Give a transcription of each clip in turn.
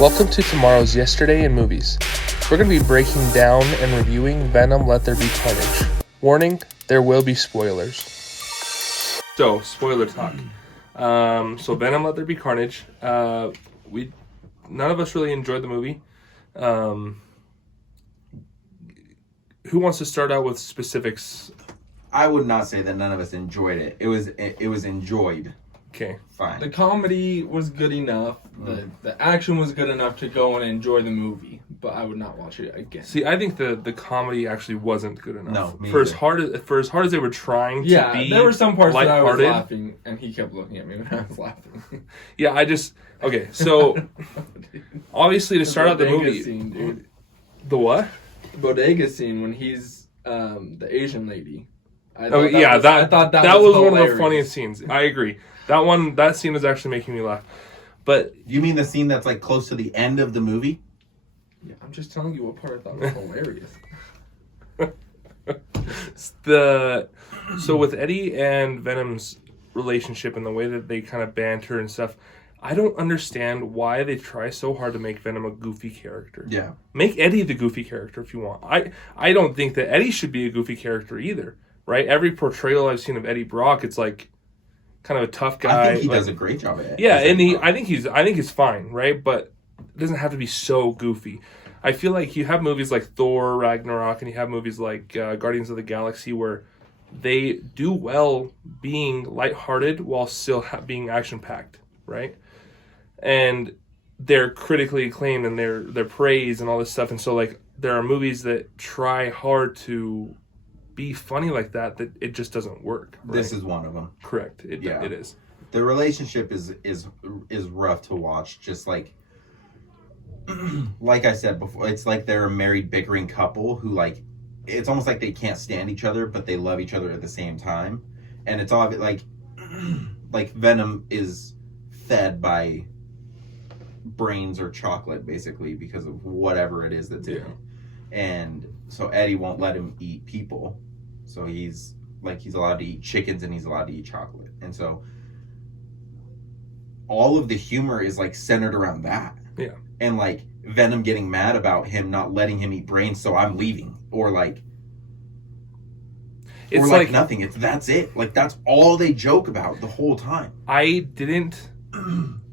Welcome to tomorrow's Yesterday in Movies. We're going to be breaking down and reviewing Venom Let There Be Carnage. Warning, there will be spoilers. So, spoiler talk. So Venom Let There Be Carnage. None of us really enjoyed the movie. Who wants to start out with specifics? I would not say that none of us enjoyed it. It was enjoyed. Okay. Fine. The comedy was good enough. The action was good enough to go and enjoy the movie, but I would not watch it again. See, I think the comedy actually wasn't good enough. No, me for as either. hard as they were trying to be. Yeah, there were some parts that I was lighthearted. laughing, and he kept looking at me when I was laughing. Yeah, okay. So obviously to start out the Bodega movie, scene, dude. the what? Bodega scene when he's the Asian lady. I Oh thought yeah, that was one of the hilarious. funniest scenes. I agree. That scene was actually making me laugh. But You mean the scene that's like close to the end of the movie? Yeah, I'm just telling you what part I thought was hilarious. So with Eddie and Venom's relationship and the way that they kind of banter and stuff, I don't understand why they try so hard to make Venom a goofy character. Yeah. Make Eddie the goofy character if you want. I don't think that Eddie should be a goofy character either, right? Every portrayal I've seen of Eddie Brock, it's like kind of a tough guy. I think he does a great job at it. Yeah, and I think he's fine, right? But it doesn't have to be so goofy. I feel like you have movies like Thor, Ragnarok, and you have movies like Guardians of the Galaxy where they do well being lighthearted while still being action-packed, right? And they're critically acclaimed and they're praised and all this stuff. And so like there are movies that try hard to be funny like that it just doesn't work. Right? This is one of them. Correct. It is. The relationship is rough to watch. Just like I said before, it's like they're a married bickering couple who like it's almost like they can't stand each other, but they love each other at the same time. And it's all like Venom is fed by brains or chocolate basically because of whatever it is that's in it. And so Eddie won't let him eat people. So he's allowed to eat chickens and he's allowed to eat chocolate. And so all of the humor is like centered around that. Yeah. And like Venom getting mad about him not letting him eat brains, so I'm leaving. Or like it's like nothing. That's it. Like that's all they joke about the whole time. I didn't.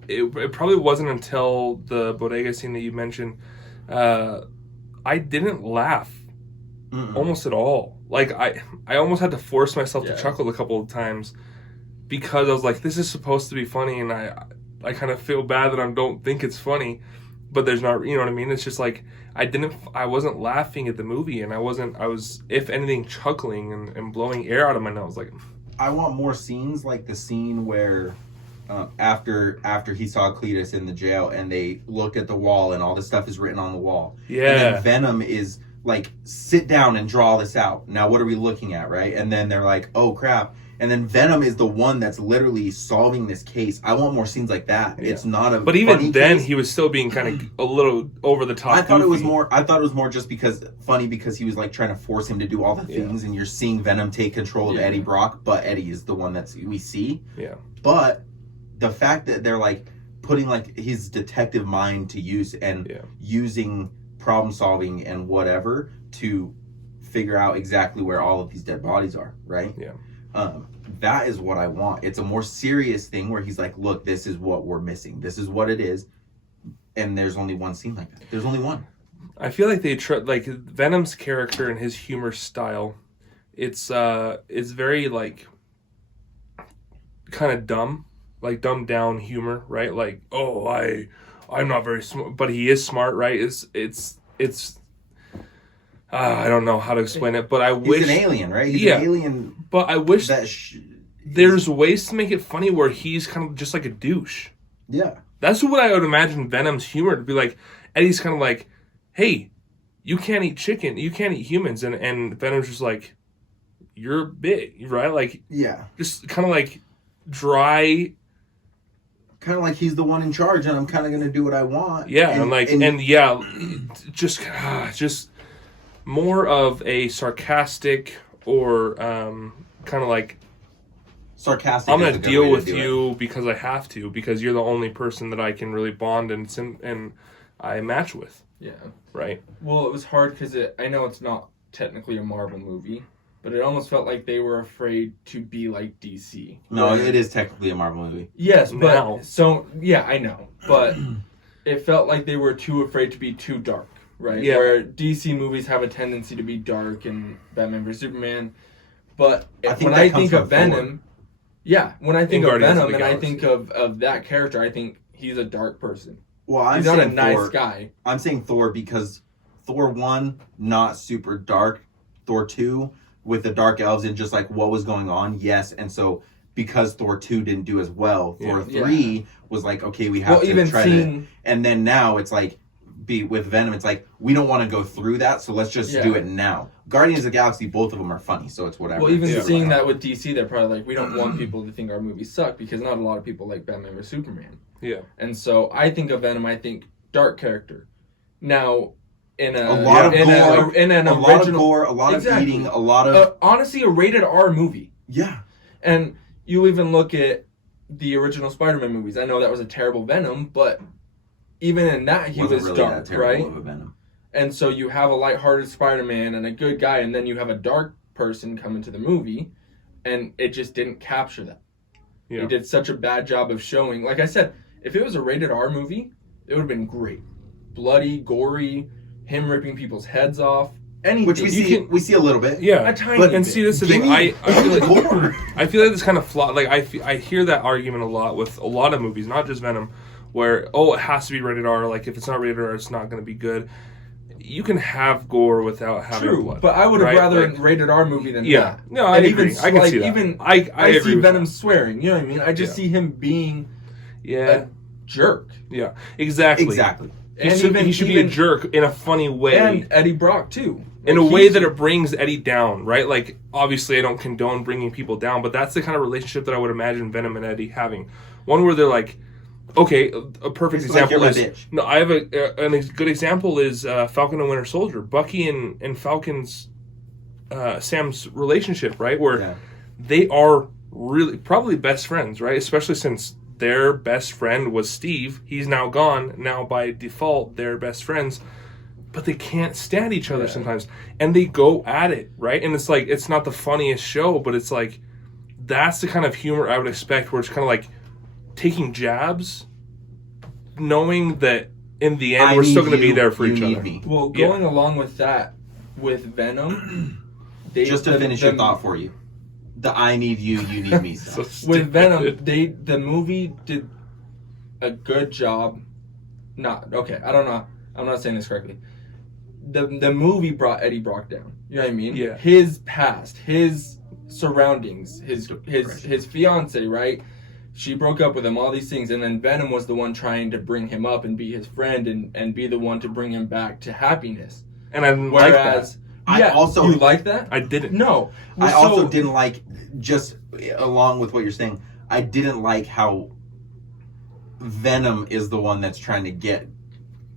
It probably wasn't until the bodega scene that you mentioned. I didn't laugh almost at all. Like I almost had to force myself to chuckle a couple of times because I was like, this is supposed to be funny, and I kind of feel bad that I don't think it's funny, but there's not. You know what I mean? It's just like I wasn't laughing at the movie, and I was if anything chuckling and blowing air out of my nose. Like I want more scenes like the scene where. After he saw Cletus in the jail and they look at the wall and all this stuff is written on the wall. Yeah. And then Venom is like, sit down and draw this out. Now what are we looking at, right? And then they're like, oh crap. And then Venom is the one that's literally solving this case. I want more scenes like that. Yeah. It's not a But even funny then case. he was still being kind of a little over the top. I thought goofy. it was more just because he was like trying to force him to do all the things and you're seeing Venom take control of Eddie Brock, but Eddie is the one we see. Yeah. But the fact that they're like putting like his detective mind to use and using problem solving and whatever to figure out exactly where all of these dead bodies are, right? Yeah. That is what I want. It's a more serious thing where he's like, look, this is what we're missing. This is what it is. And there's only one scene like that. There's only one. I feel like like Venom's character and his humor style, it's very like kind of dumb. Like dumbed down humor, right? Like, oh, I'm not very smart, but he is smart, right? It's I don't know how to explain it, but I wish he's an alien, right? He's an alien. But I wish that there's ways to make it funny where he's kind of just like a douche. Yeah, that's what I would imagine Venom's humor to be like. Eddie's kind of like, hey, you can't eat chicken, you can't eat humans, and Venom's just like, you're big, right? Like, just kind of like dry. Kind of like he's the one in charge, and I'm kind of going to do what I want. Yeah, just more of a sarcastic or kind of like sarcastic. I'm going to deal with you because I have to, because you're the only person that I can really bond and I match with, Yeah. right? Well, it was hard because I know it's not technically a Marvel movie, but it almost felt like they were afraid to be like DC. No, it is technically a Marvel movie. Yes, but Now. I know, but it felt like they were too afraid to be too dark, right? Yeah. Where DC movies have a tendency to be dark and Batman vs Superman, but when I think of Venom, when I think of Guardians of Venom the and I Galaxy. think of that character, I think he's a dark person. Well, I'm He's not a saying nice Thor. guy. I'm saying Thor because Thor 1, not super dark. Thor 2, with the dark elves and just like what was going on, yes. And so because Thor 2 didn't do as well, Thor 3 was like, okay, we have to try to. And then now it's like, with Venom, it's like, we don't want to go through that, so let's just do it now. Guardians of the Galaxy, both of them are funny, so it's whatever. Well, even seeing that with DC, they're probably like, we don't want people to think our movies suck because not a lot of people like Batman vs Superman. Yeah. And so I think of Venom, I think dark character. Now, in a lot of gore, in an a original, lot of gore, a lot of eating, a lot of honestly a rated R movie. Yeah. And you even look at the original Spider-Man movies. I know that was a terrible Venom, but even in that he was really dark, right? Of a Venom. And so you have a lighthearted Spider-Man and a good guy, and then you have a dark person come into the movie, and it just didn't capture that. Yeah. He did such a bad job of showing. Like I said, if it was a rated R movie, it would have been great. Bloody, gory, him ripping people's heads off. Anything. Which we see a little bit. Yeah. A tiny bit. And see, this is the thing. I feel like it's kind of flawed. Like, I hear that argument a lot with a lot of movies, not just Venom, where, it has to be rated R. Like, if it's not rated R, it's not going to be good. You can have gore without having blood. But I would have rather a rated R movie than that. No, I agree. I can see that. Even I see Venom swearing. You know what I mean? I just see him being a jerk. Yeah, exactly. He should be a jerk in a funny way. And Eddie Brock, too. In a way that it brings Eddie down, right? Like, obviously I don't condone bringing people down, but that's the kind of relationship that I would imagine Venom and Eddie having. One where they're like, okay, a perfect example is... No, I have a good example is Falcon and Winter Soldier. Bucky and Falcon's, Sam's relationship, right? Where they are really, probably best friends, right? Especially since their best friend was Steve. He's now gone. Now, by default, they're best friends. But they can't stand each other sometimes. And they go at it, right? And it's like, it's not the funniest show, but it's like, that's the kind of humor I would expect, where it's kind of like taking jabs, knowing that in the end, we're still going to be there for each other. Well, going along with that, with Venom... Just to finish your thought for you. The I need you, you need me stuff. With Venom, the movie did a good job. I don't know. I'm not saying this correctly. The movie brought Eddie Brock down. You know what I mean? Yeah. His past, his surroundings, his fiance, right? She broke up with him, all these things, and then Venom was the one trying to bring him up and be his friend and be the one to bring him back to happiness. And I didn't like that. You like that? I didn't. No. I also didn't like, just along with what you're saying, I didn't like how Venom is the one that's trying to get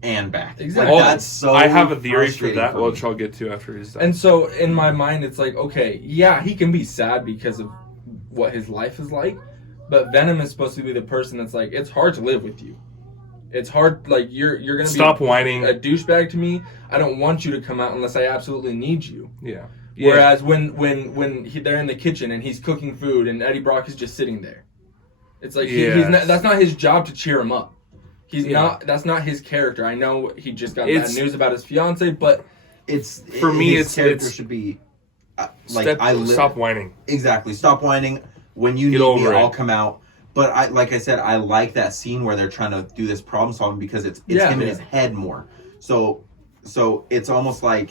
Anne back. Exactly. Like, that's so I have a theory for that, me. which I'll get to after he's done. And so, in my mind, it's like, okay, yeah, he can be sad because of what his life is like, but Venom is supposed to be the person that's like, it's hard to live with you. It's hard, like, you're going to be Stop whining. A douchebag to me. I don't want you to come out unless I absolutely need you. Yeah. Whereas when they're in the kitchen and he's cooking food and Eddie Brock is just sitting there, it's like that's not his job to cheer him up. That's not his character. I know he just got bad news about his fiance, but his character should be stop whining. Exactly, stop whining. When you need me, I'll come out. But like I said, I like that scene where they're trying to do this problem solving because it's him in his head more. So it's almost like.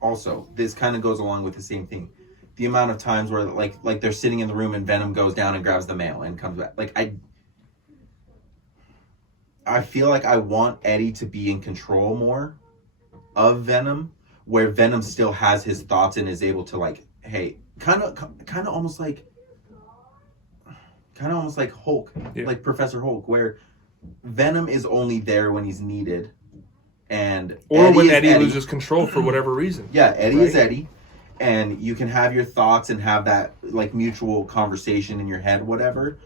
Also, this kind of goes along with the same thing. The amount of times where like they're sitting in the room and Venom goes down and grabs the mail and comes back. Like I feel like I want Eddie to be in control more of Venom, where Venom still has his thoughts and is able to like, hey, kind of almost like Hulk, like Professor Hulk, where Venom is only there when he's needed. Or when Eddie loses control for whatever reason. Yeah, Eddie is Eddie. And you can have your thoughts and have that like mutual conversation in your head, whatever.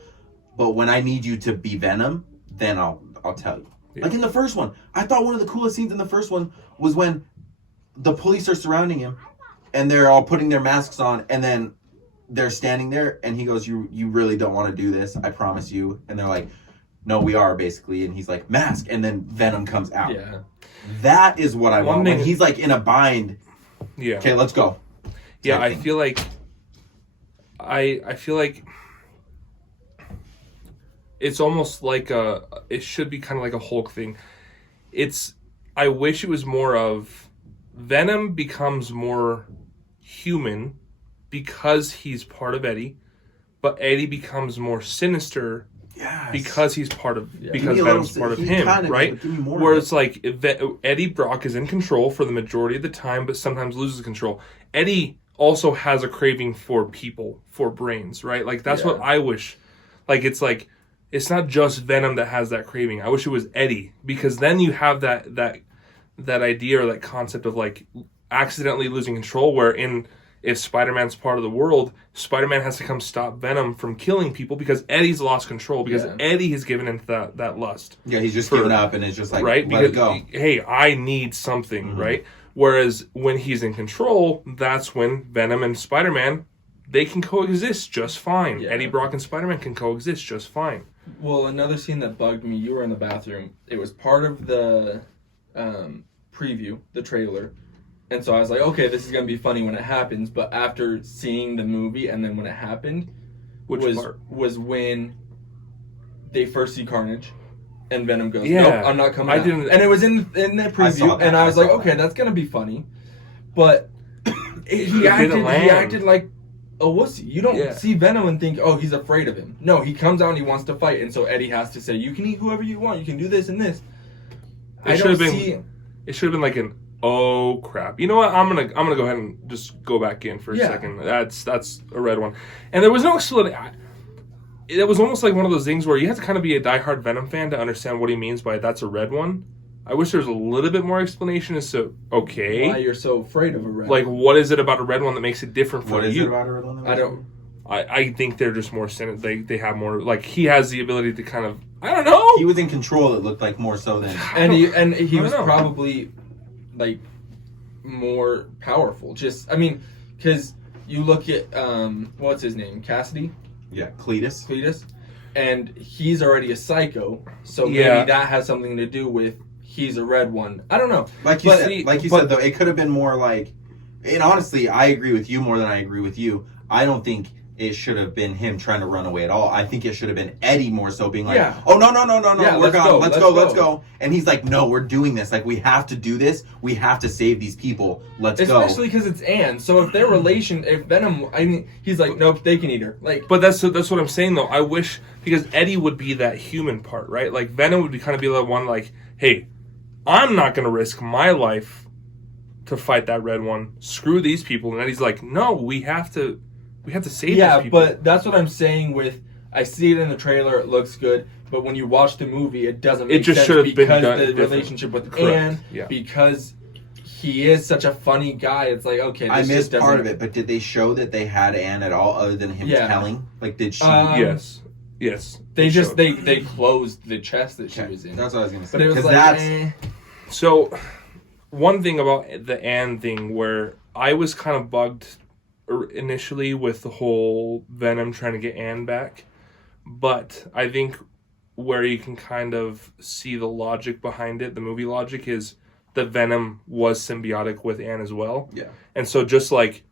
But when I need you to be Venom, then I'll tell you. Yeah. Like in the first one, I thought one of the coolest scenes in the first one was when the police are surrounding him, and they're all putting their masks on, and then they're standing there, and he goes, "You really don't want to do this, I promise you." And they're like, "No, we are," basically. And he's like, "Mask," and then Venom comes out. Yeah. That is what I want. When he's like in a bind. Yeah. Okay, let's go. Yeah, I feel like I feel like it's almost like it should be kind of like a Hulk thing. I wish it was more of Venom becomes more human because he's part of Eddie, but Eddie becomes more sinister because he's part of because Venom's part of him, right? Where it's like Eddie Brock is in control for the majority of the time, but sometimes loses control. Eddie also has a craving for people, for brains, right? Like that's what I wish. Like it's not just Venom that has that craving. I wish it was Eddie, because then you have that idea or that concept of like accidentally losing control. Where if Spider-Man's part of the world, Spider-Man has to come stop Venom from killing people because Eddie's lost control, because Eddie has given into that lust. Yeah, he's just given up, and it's just like, right? Let it go. Hey, I need something, right? Whereas when he's in control, that's when Venom and Spider-Man, they can coexist just fine. Yeah. Eddie Brock and Spider-Man can coexist just fine. Well, another scene that bugged me, you were in the bathroom. It was part of the preview, the trailer. And so I was like, okay, this is going to be funny when it happens. But after seeing the movie and then when it happened, was when they first see Carnage. And Venom goes, nope, I'm not coming out. And it was in the preview, and I was like, okay, that's going to be funny. But he acted like a wussy. You don't see Venom and think, oh, he's afraid of him. No, he comes out and he wants to fight, and so Eddie has to say, you can eat whoever you want, you can do this and this. It should have been like an, oh crap. You know what? I'm gonna go ahead and just go back in for a second. That's a red one. And there was no explanation. It was almost like one of those things where you have to kind of be a diehard Venom fan to understand what he means by that's a red one. I wish there was a little bit more explanation as to, okay, why you're so afraid of a red one. Like, what is it about a red one that makes it different from you? What is it about a red one? I think they're just more they have more, like, he has the ability to kind of, I don't know. He was in control, it looked like, more so than... And he was probably, like, more powerful. Just, I mean, because you look at, what's his name? Cassidy? Yeah, Cletus. And he's already a psycho, so maybe that has something to do with he's a red one. I don't know. Like you said, though, it could have been more like... And honestly, I agree with you more than I agree with you. I don't think it should have been him trying to run away at all. I think it should have been Eddie more so being like, oh, no, we're gone. Let's go. And he's like, no, we're doing this. Like, we have to do this. We have to save these people. Let's go. Especially because it's Anne. So if if Venom, I mean, he's like, nope, they can eat her. Like, but that's what I'm saying, though. I wish, because Eddie would be that human part, right? Like, Venom would kind of be the one like, hey, I'm not going to risk my life to fight that red one. Screw these people. And Eddie's like, no, we have to save these people. Yeah, but that's what I'm saying with, I see it in the trailer, it looks good, but when you watch the movie, it doesn't make sense because the relationship with Anne, because he is such a funny guy, it's like, okay, this I missed part of it, but did they show that they had Anne at all other than him telling? Like, did she... Yes. They closed the chest that she was in. That's what I was going to say. But it was like, So, one thing about the Anne thing where I was kind of bugged initially with the whole Venom trying to get Anne back, but I think where you can kind of see the logic behind it, the movie logic, is that Venom was symbiotic with Anne as well. Yeah. And so just like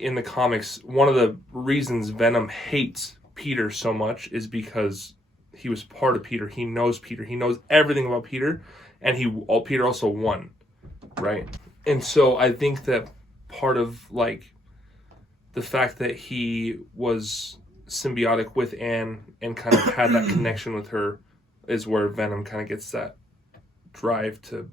in the comics, one of the reasons Venom hates Peter so much is because he was part of Peter. He knows Peter. He knows everything about Peter, and Peter also won, right? And so I think that part of, like, the fact that he was symbiotic with Anne and kind of had that connection with her is where Venom kind of gets that drive to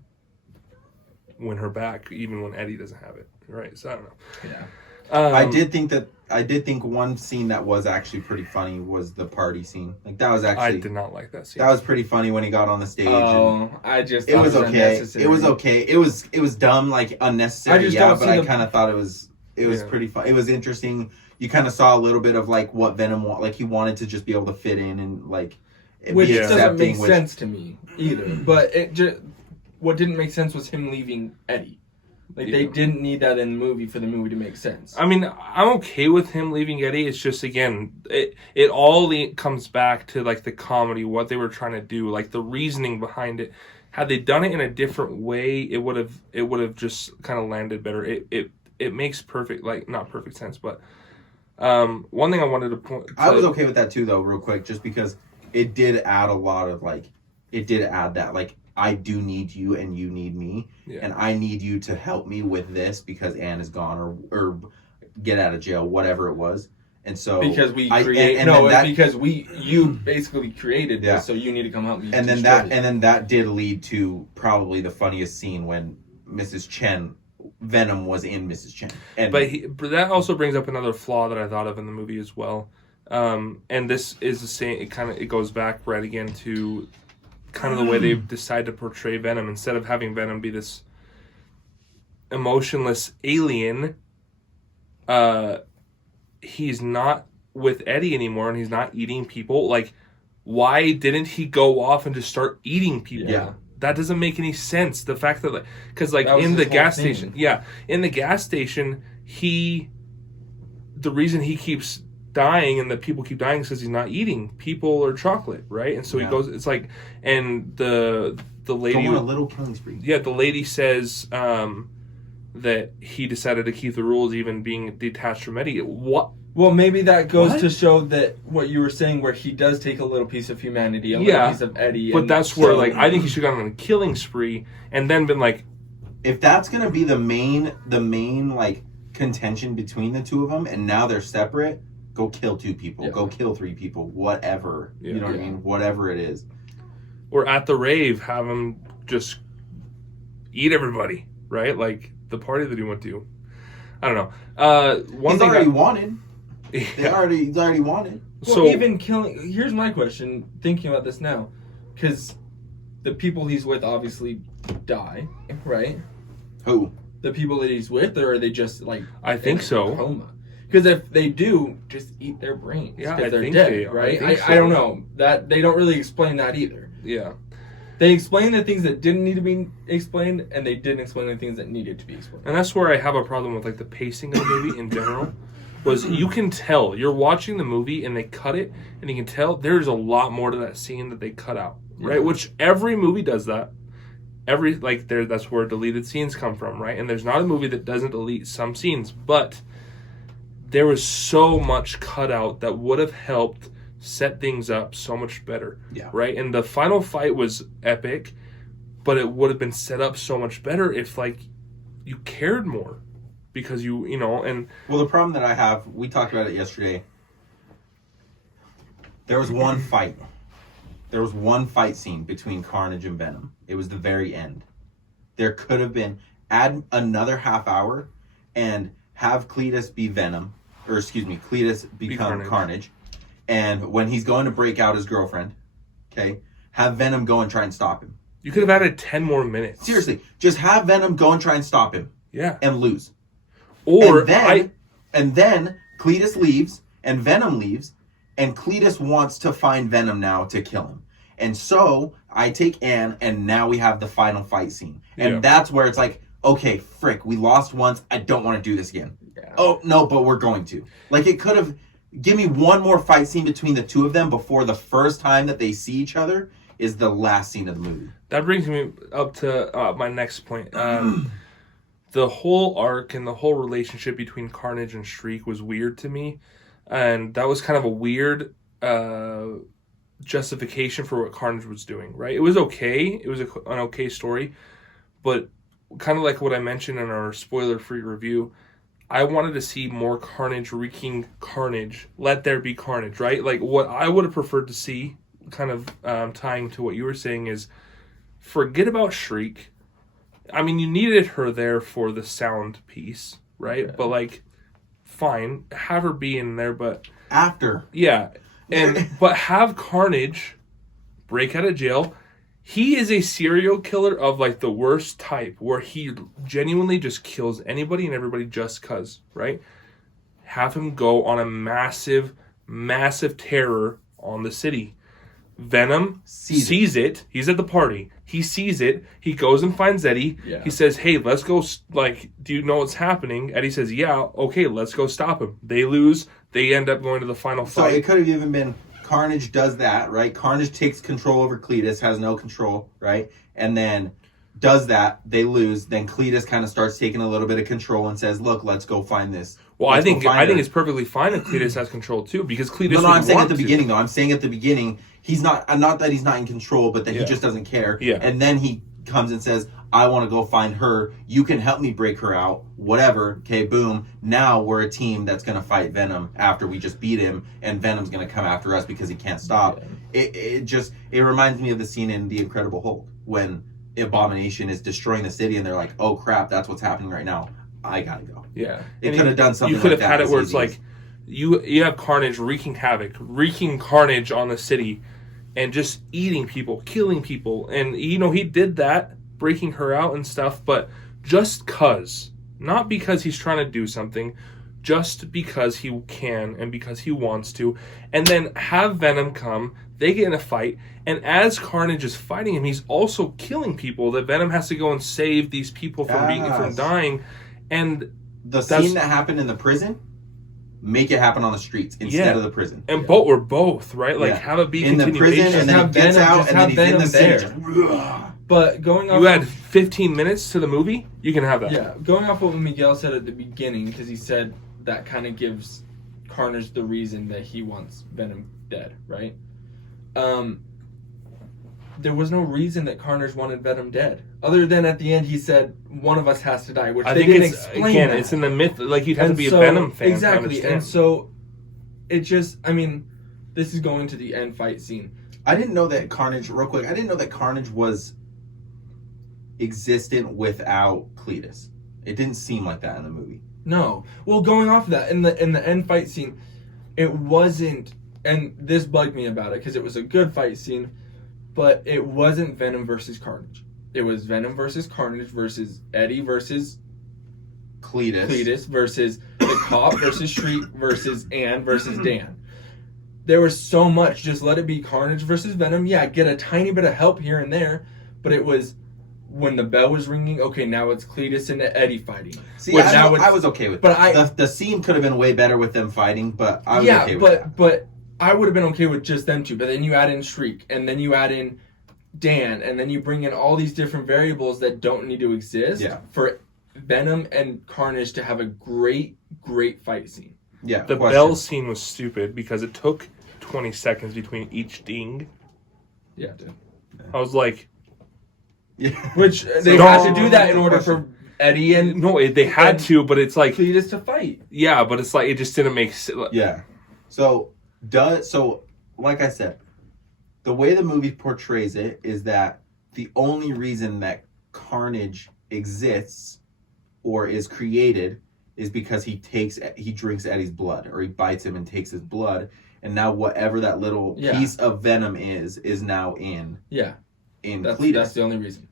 win her back, even when Eddie doesn't have it, right? So I don't know. Yeah. I did think one scene that was actually pretty funny was the party scene. Like, that was actually... I did not like that scene. That was pretty funny when he got on the stage. Oh, I just thought it was okay. It was okay. It was dumb, like, unnecessary. But I kind of thought it was pretty fun. It was interesting. You kind of saw a little bit of, like, what Venom wanted. Like, he wanted to just be able to fit in, and, like, Which doesn't make sense to me either. But what didn't make sense was him leaving Eddie. Like, they didn't need that in the movie for the movie to make sense. I mean, I'm okay with him leaving Eddie. It's just, again, it all comes back to, like, the comedy, what they were trying to do, like, the reasoning behind it. Had they done it in a different way, it would have just kind of landed better. It makes perfect, like, not perfect sense, but one thing I wanted to point... I was okay with that, too, though, real quick, just because it did add a lot of, like, it did add that, like, I do need you and you need me. Yeah. And I need you to help me with this because Anne is gone or get out of jail, whatever it was. And so because you basically created this, so you need to come help me. And then that did lead to probably the funniest scene when Mrs. Chen, Venom was in Mrs. Chen. But that also brings up another flaw that I thought of in the movie as well. And this is the same. It goes back right again to kind of the way they decide to portray Venom. Instead of having Venom be this emotionless alien, he's not with Eddie anymore and he's not eating people. Like, why didn't he go off and just start eating people? Yeah. That doesn't make any sense. The fact that, like, because, like, in the gas station, in the gas station, the reason he keeps dying and the people keep dying is because he's not eating people or chocolate, right? And so he goes, it's like, and the lady, going on a little killing spree. Yeah, the lady says that he decided to keep the rules, even being detached from Eddie. What? Well, maybe that goes to show that what you were saying, where he does take a little piece of humanity, a little piece of Eddie. But that's where, like, I think he should have gone on a killing spree and then been like, if that's gonna be the main like contention between the two of them, and now they're separate. Go kill 2 people. Yeah. Go kill 3 people. Whatever. Yeah. You know what I mean? Whatever it is. Or at the rave, have him just eat everybody, right? Like the party that he went to. I don't know. He's already wanted. He's already wanted. Well, so even killing. Here's my question. Thinking about this now, because the people he's with obviously die, right? Who? The people that he's with, or are they just like? I think so. Coma? Because if they do, just eat their brains. Yeah, because they're dead, right? I don't know. That they don't really explain that either. Yeah. They explain the things that didn't need to be explained, and they didn't explain the things that needed to be explained. And that's where I have a problem with, like, the pacing of the movie in general. Was you can tell, you're watching the movie and they cut it, and you can tell there's a lot more to that scene that they cut out, right? Yeah. Which every movie does that. That's where deleted scenes come from, right? And there's not a movie that doesn't delete some scenes, but there was so much cut out that would have helped set things up so much better. Yeah. Right? And the final fight was epic, but it would have been set up so much better if, like, you cared more. Because you know, and... Well, the problem that I have, we talked about it yesterday. There was one fight. There was one fight scene between Carnage and Venom. It was the very end. There could have been... Add another half hour and have Cletus be Venom. Or, excuse me, Cletus become Carnage. And when he's going to break out his girlfriend, okay, have Venom go and try and stop him. You could have added 10 more minutes. Seriously, just have Venom go and try and stop him. Yeah. And lose. Or and then Cletus leaves and Venom leaves, and Cletus wants to find Venom now to kill him. And so I take Anne, and now we have the final fight scene. And that's where it's like, okay, frick, we lost once. I don't want to do this again. Yeah. Oh, no, but we're going to. Like, it could have... Give me one more fight scene between the two of them before the first time that they see each other is the last scene of the movie. That brings me up to my next point. The whole arc and the whole relationship between Carnage and Shriek was weird to me. And that was kind of a weird justification for what Carnage was doing, right? It was okay. It was an okay story. But kind of like what I mentioned in our spoiler-free review, I wanted to see more Carnage wreaking carnage. Let there be carnage, right? Like, what I would have preferred to see, kind of tying to what you were saying, is forget about Shriek. I mean, you needed her there for the sound piece, right? Yeah. But, like, fine, have her be in there, but... After. Yeah. But have Carnage break out of jail. He is a serial killer of, like, the worst type, where he genuinely just kills anybody and everybody just cuz, right? Have him go on a massive, massive terror on the city. Venom sees it. He's at the party. He sees it. He goes and finds Eddie. Yeah. He says, hey, let's go, like, do you know what's happening? Eddie says, yeah, okay, let's go stop him. They lose. They end up going to the final So fight. it could have even been Carnage does that, right? Carnage takes control over Cletus, has no control, right? And then does that. They lose. Then Cletus kind of starts taking a little bit of control and says, look, let's go find this. Well, Let's I think go find her. it's perfectly fine if Cletus has control, too, because Cletus No, I'm saying at the to. beginning, though. I'm saying at the beginning, he's not that he's not in control, but that he just doesn't care. Yeah. And then he comes and says, I want to go find her. You can help me break her out. Whatever. Okay, boom. Now we're a team that's going to fight Venom after we just beat him, and Venom's going to come after us because he can't stop. Yeah. It reminds me of the scene in The Incredible Hulk when Abomination is destroying the city, and they're like, oh, crap, that's what's happening right now. I got to go. Yeah. It could have done something You could like have had that it where it's like, you have Carnage wreaking havoc, wreaking carnage on the city, and just eating people, killing people. And, he did that, breaking her out and stuff, but just cause. Not because he's trying to do something, just because he can and because he wants to. And then have Venom come, they get in a fight, and as Carnage is fighting him, he's also killing people that Venom has to go and save these people from dying. And the scene that happened in the prison, make it happen on the streets instead of the prison. And both, right? Like, have it be in the prison, and then he gets out, and then he's in the city. But going off... You add 15 minutes to the movie, you can have that. Yeah, going off what Miguel said at the beginning, because he said that kind of gives Carnage the reason that he wants Venom dead, right? There was no reason that Carnage wanted Venom dead, other than at the end he said one of us has to die, which they didn't explain. Again, that. It's in the myth. Like, you'd have to be a Venom fan exactly, to understand. and so it just, this is going to the end fight scene. I didn't know that Carnage. Real quick, I didn't know that Carnage was existent without Cletus. It didn't seem like that in the movie. No. Well, going off of that, in the end fight scene, it wasn't, and this bugged me about it because it was a good fight scene, but it wasn't Venom versus Carnage. It was Venom versus Carnage versus Eddie versus Cletus versus the cop versus Shriek versus Ann versus Dan. There was so much. Just let it be Carnage versus Venom. Yeah, get a tiny bit of help here and there, but it was when the bell was ringing. Okay, now it's Cletus and Eddie fighting. See, I was okay with that. But the scene could have been way better with them fighting, but I was okay with that. But I would have been okay with just them two. But then you add in Shriek, and then you add in Dan, and then you bring in all these different variables that don't need to exist for Venom and Carnage to have a great fight scene. Yeah. The bell scene was stupid because it took 20 seconds between each ding. Yeah, it did. I was like... Yeah. Which they had to do that in order for Eddie and... No, they had to, but it's like... Cletus to fight. Yeah, but it's like, it just didn't make sense. Yeah. So, like I said, the way the movie portrays it is that the only reason that Carnage exists or is created is because he drinks Eddie's blood, or he bites him and takes his blood, and now whatever that little piece of Venom is now in Cletus. That's the only reason.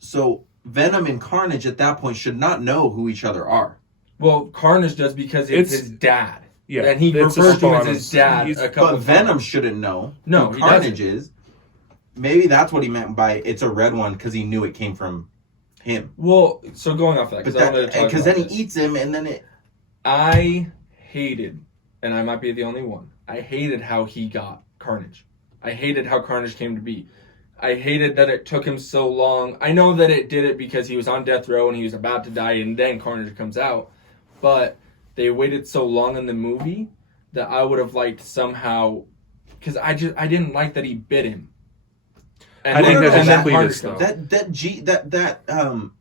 So Venom and Carnage at that point should not know who each other are. Well, Carnage does because it's his dad. Yeah, and he refers to him as his dad a couple But Venom shouldn't know who Carnage is. Maybe that's what he meant by it's a red one, because he knew it came from him. Well, so going off that, because then he eats him, and then it... I hated, and I might be the only one, I hated how he got Carnage. I hated how Carnage came to be. I hated that it took him so long. I know that it did it because he was on death row and he was about to die, and then Carnage comes out. But they waited so long in the movie that I would have liked somehow, because I didn't like that he bit him. And I think that's exactly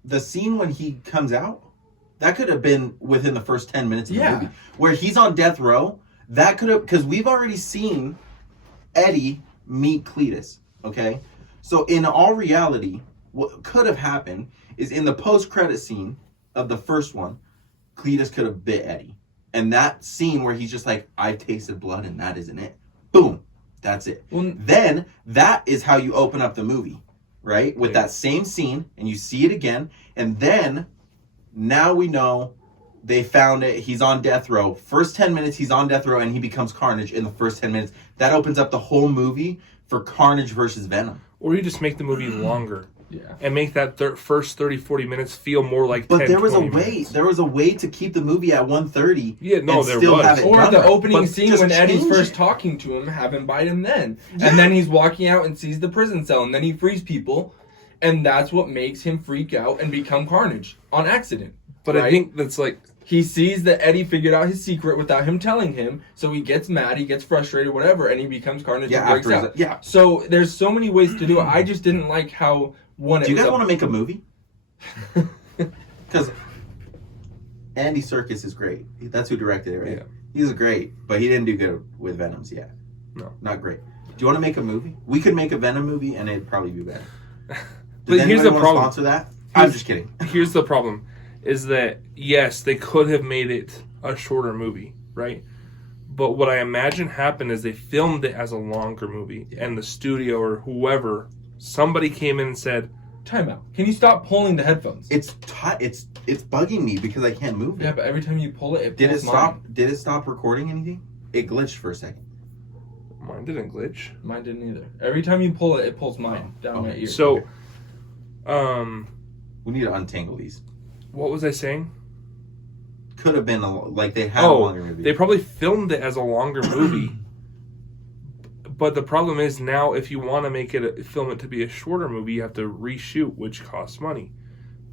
the scene when he comes out, that could have been within the first 10 minutes of the movie, where he's on death row. That could have, because we've already seen Eddie meet Cletus. Okay. So in all reality, what could have happened is in the post-credit scene of the first one, Cletus could have bit Eddie. And that scene where he's just like, I've tasted blood and that isn't it. Boom. That's it. Well, then that is how you open up the movie, right? With that same scene, and you see it again. And then now we know they found it. He's on death row. First 10 minutes, he's on death row, and he becomes Carnage in the first 10 minutes. That opens up the whole movie for Carnage versus Venom. Or you just make the movie longer. Yeah. And make that first 30, 40 minutes feel more like But 10, there was a 20 way. minutes. There was a way to keep the movie at 1:30. Yeah, no, and there still was. Have it Or done the right. opening But scene just when Eddie's change first it. talking to him, have him bite him then. Yeah. And then he's walking out and sees the prison cell, and then he frees people, and that's what makes him freak out and become Carnage on accident. But right? I think that's like... He sees that Eddie figured out his secret without him telling him, so he gets mad, he gets frustrated, whatever, and he becomes Carnage and breaks out. Yeah. So there's so many ways to do it. I just didn't like how one. Do you guys want to make a movie? Because Andy Serkis is great. That's who directed it, right? Yeah. He's great, but he didn't do good with Venoms yet. No. Not great. Do you want to make a movie? We could make a Venom movie, and it'd probably be better. But here's the want to problem. sponsor that? I'm just kidding. Here's the problem. Is that, yes, they could have made it a shorter movie, right? But what I imagine happened is they filmed it as a longer movie, and the studio or whoever, somebody came in and said, Time out. Can you stop pulling the headphones? It's bugging me because I can't move it. Yeah, but every time you pull it, it Did it pulls stop? mine. Did it stop recording anything? It glitched for a second. mine didn't glitch. Mine didn't either. Every time you pull it, it pulls mine down my ear. So, We need to untangle these. what was I saying? Could have been like they had a longer movie. They probably filmed it as a longer movie. But the problem is now, if you want to film it to be a shorter movie, you have to reshoot, which costs money.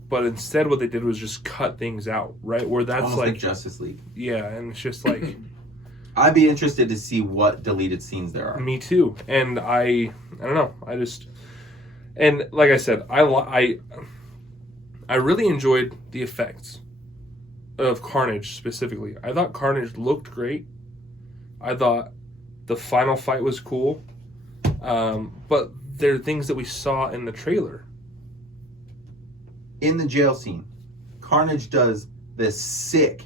But instead, what they did was just cut things out, right? Where that's Almost like Justice League. Yeah, and it's just like I'd be interested to see what deleted scenes there are. me too. And I don't know. And like I said, I really enjoyed the effects of Carnage specifically. I thought Carnage looked great. I thought the final fight was cool. But there are things that we saw in the trailer. In the jail scene, Carnage does this sick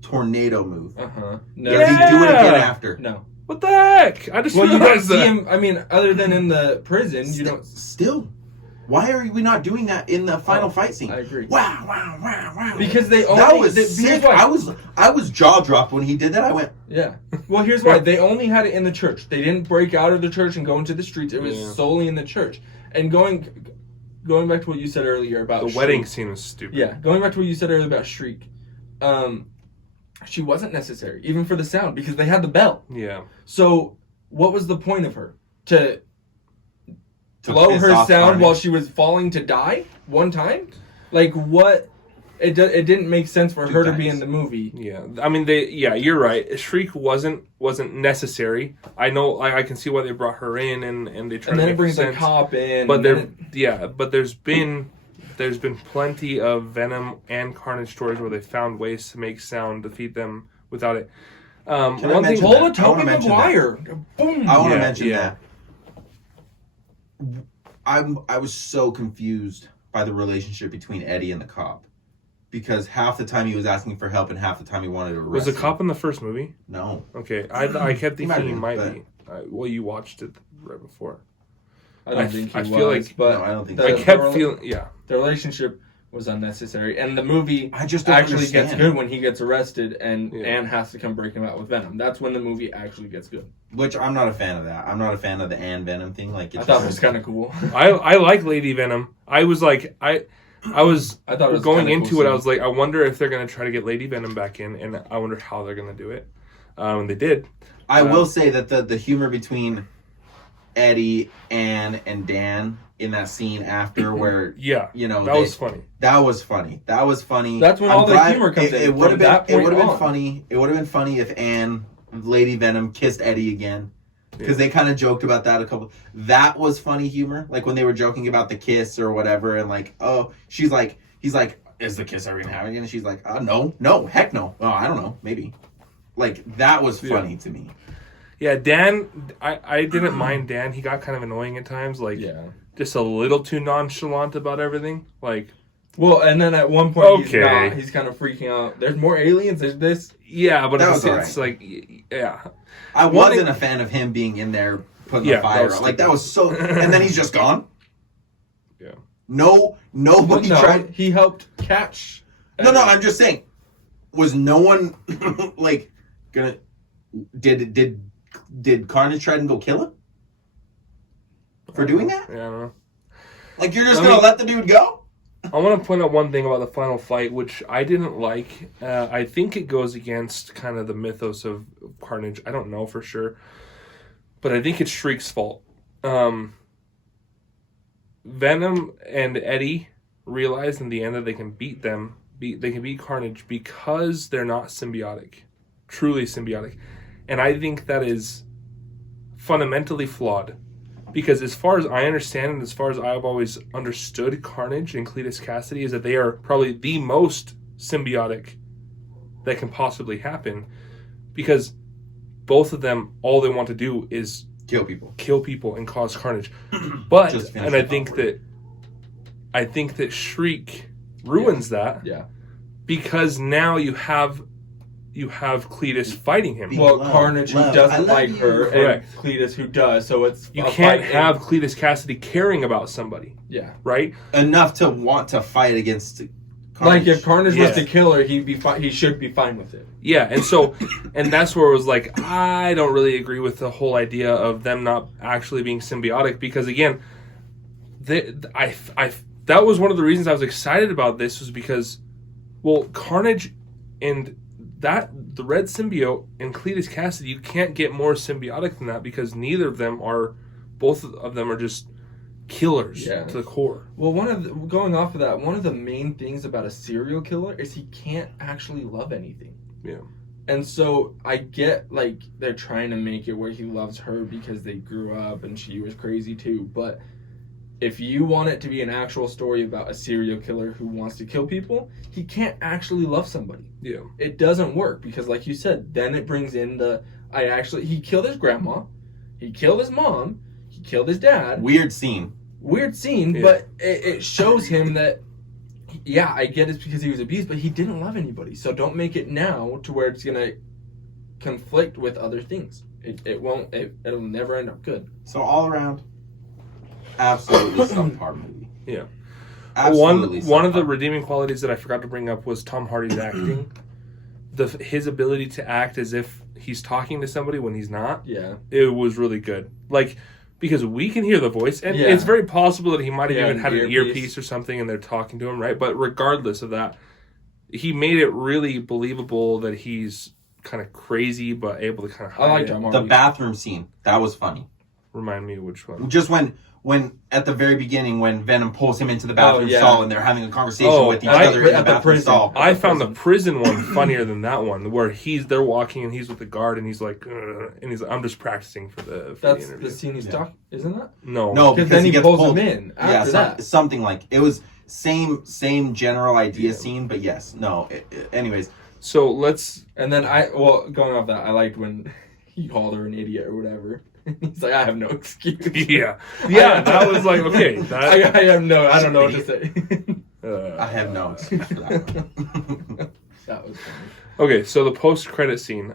tornado move. No. Does he do it again after? No. What the heck? I just Well, you don't realized see that. him. I mean, other than in the prison, you don't. Still. Why are we not doing that in the final fight scene? I agree. Wow, wow, wow, wow. Because they only. That was here's sick. why. I was jaw dropped when he did that. I went, Yeah. Well, here's why. They only had it in the church. They didn't break out of the church and go into the streets. It was solely in the church. And going back to what you said earlier about The wedding scene was stupid. Yeah, going back to what you said earlier about Shriek. She wasn't necessary, even for the sound, because they had the bell. Yeah. So, what was the point of her? To blow piss her off sound Carnage. while she was falling to die one time? Like, what? It didn't make sense for her to be in the movie. Yeah, I mean, you're right. Shriek wasn't necessary. I know, I can see why they brought her in and they tried And to then make it brings sense. the cop in. But and but there's been plenty of Venom and Carnage stories where they found ways to make sound defeat them without it. I One thing, mention pull that? a I Tobey wanna mention Maguire. Boom. I want to Yeah, mention yeah. that. I was so confused by the relationship between Eddie and the cop. Because half the time he was asking for help and half the time he wanted to arrest was the him. cop in the first movie? No. Okay, I kept He might thinking he be, might but- be. Well, you watched it right before. I don't I think he feel was, like- but No, I don't think the, so. I kept the, feeling, yeah. the relationship was unnecessary, and the movie I just don't actually understand. gets good when he gets arrested and Yeah. Anne has to come break him out with Venom. That's when the movie actually gets good. Which I'm not a fan of that. I'm not a fan of the Anne Venom thing. Like, I it's thought it was kind of cool. I like Lady Venom. I was like, I was I thought it was going kinda into cool it. I scene. was like, I wonder if they're gonna try to get Lady Venom back in, and I wonder how they're gonna do it. And they did. I will say that the humor between Eddie, Anne, and Dan in that scene after where Yeah, you know that was funny. That was funny. That was funny. That's when all the humor comes in. It would have From that been. It point would have been on. funny. It would have been funny if Anne, Lady Venom, kissed Eddie again, because they kind of joked about that a couple. That was funny humor, like when they were joking about the kiss or whatever, and like, oh, he's like, is the kiss ever gonna happen again? And she's like, no, heck no. Oh, I don't know, maybe. Like that was funny to me. Yeah, Dan. I didn't mind Dan. He got kind of annoying at times. Like, Yeah. just a little too nonchalant about everything. Like, Well, and then at one point Okay. he's kind of freaking out. There's more aliens. There's this. yeah, but That it's, was it's like, yeah. I One wasn't thing- a fan of him being in there putting Yeah, the fire that was on. Like that was so. And then he's just gone. Yeah. No, nobody No, tried. he helped catch. No, I'm just saying. Was no one like gonna? Did Carnage try and go kill him? For doing that? Yeah, I don't know. Like, you're just going to let the dude go? I want to point out one thing about the final fight, which I didn't like. I think it goes against kind of the mythos of Carnage. I don't know for sure. But I think it's Shriek's fault. Venom and Eddie realize in the end that they can beat them. They can beat Carnage because they're not symbiotic. Truly symbiotic. And I think that is fundamentally flawed. Because as far as I understand and as far as I've always understood Carnage and Cletus Cassidy is that they are probably the most symbiotic that can possibly happen. Because both of them, all they want to do is kill people and cause carnage. But and I think that Shriek ruins that. Yeah. Because now you have Cletus fighting him. Well, Carnage who doesn't like her, correct, and Cletus who does. So it's you can't have Cletus Cassidy caring about somebody. Yeah. Right. Enough to want to fight against Carnage. Like if Carnage was to kill her, he should be fine with it. Yeah, and so and that's where it was like I don't really agree with the whole idea of them not actually being symbiotic because again, that was one of the reasons I was excited about this was because, well, Carnage and the red symbiote and Cletus Cassidy, you can't get more symbiotic than that because both of them are just killers to the core. Well, going off of that, one of the main things about a serial killer is he can't actually love anything. Yeah. And so I get like they're trying to make it where he loves her because they grew up and she was crazy too, but if you want it to be an actual story about a serial killer who wants to kill people, he can't actually love somebody. Yeah. It doesn't work because like you said, then it brings in he killed his grandma, he killed his mom, he killed his dad. Weird scene, yeah. But it shows him that, yeah, I get it's because he was abused, but he didn't love anybody. So don't make it now to where it's going to conflict with other things. It'll never end up good. So all around, absolutely subpar movie. Yeah. Absolutely one of the redeeming qualities that I forgot to bring up was Tom Hardy's acting. His ability to act as if he's talking to somebody when he's not. Yeah. It was really good. Like, because we can hear the voice, and it's very possible that he might have even had an earpiece or something and they're talking to him, right? But regardless of that, he made it really believable that he's kind of crazy but able to kind of hide I like Tom Hardy. The bathroom scene, that was funny. Remind me of which one. Just when at the very beginning when Venom pulls him into the bathroom stall and they're having a conversation with each other in the bathroom stall. I found the prison one funnier than that one, where they're walking and he's with the guard and he's like, and he's like, I'm just practicing for the That's interview. the scene he's talking, isn't that? No, because then he gets pulls pulled him in after that. Something like it was same general idea scene, but yes, no. Anyways, so let's. And then going off that, I liked when he called her an idiot or whatever. He's like, I have no excuse. Yeah, that was like, okay. I don't know what to say. I have no excuse for that one. That was funny. Okay, so the post-credit scene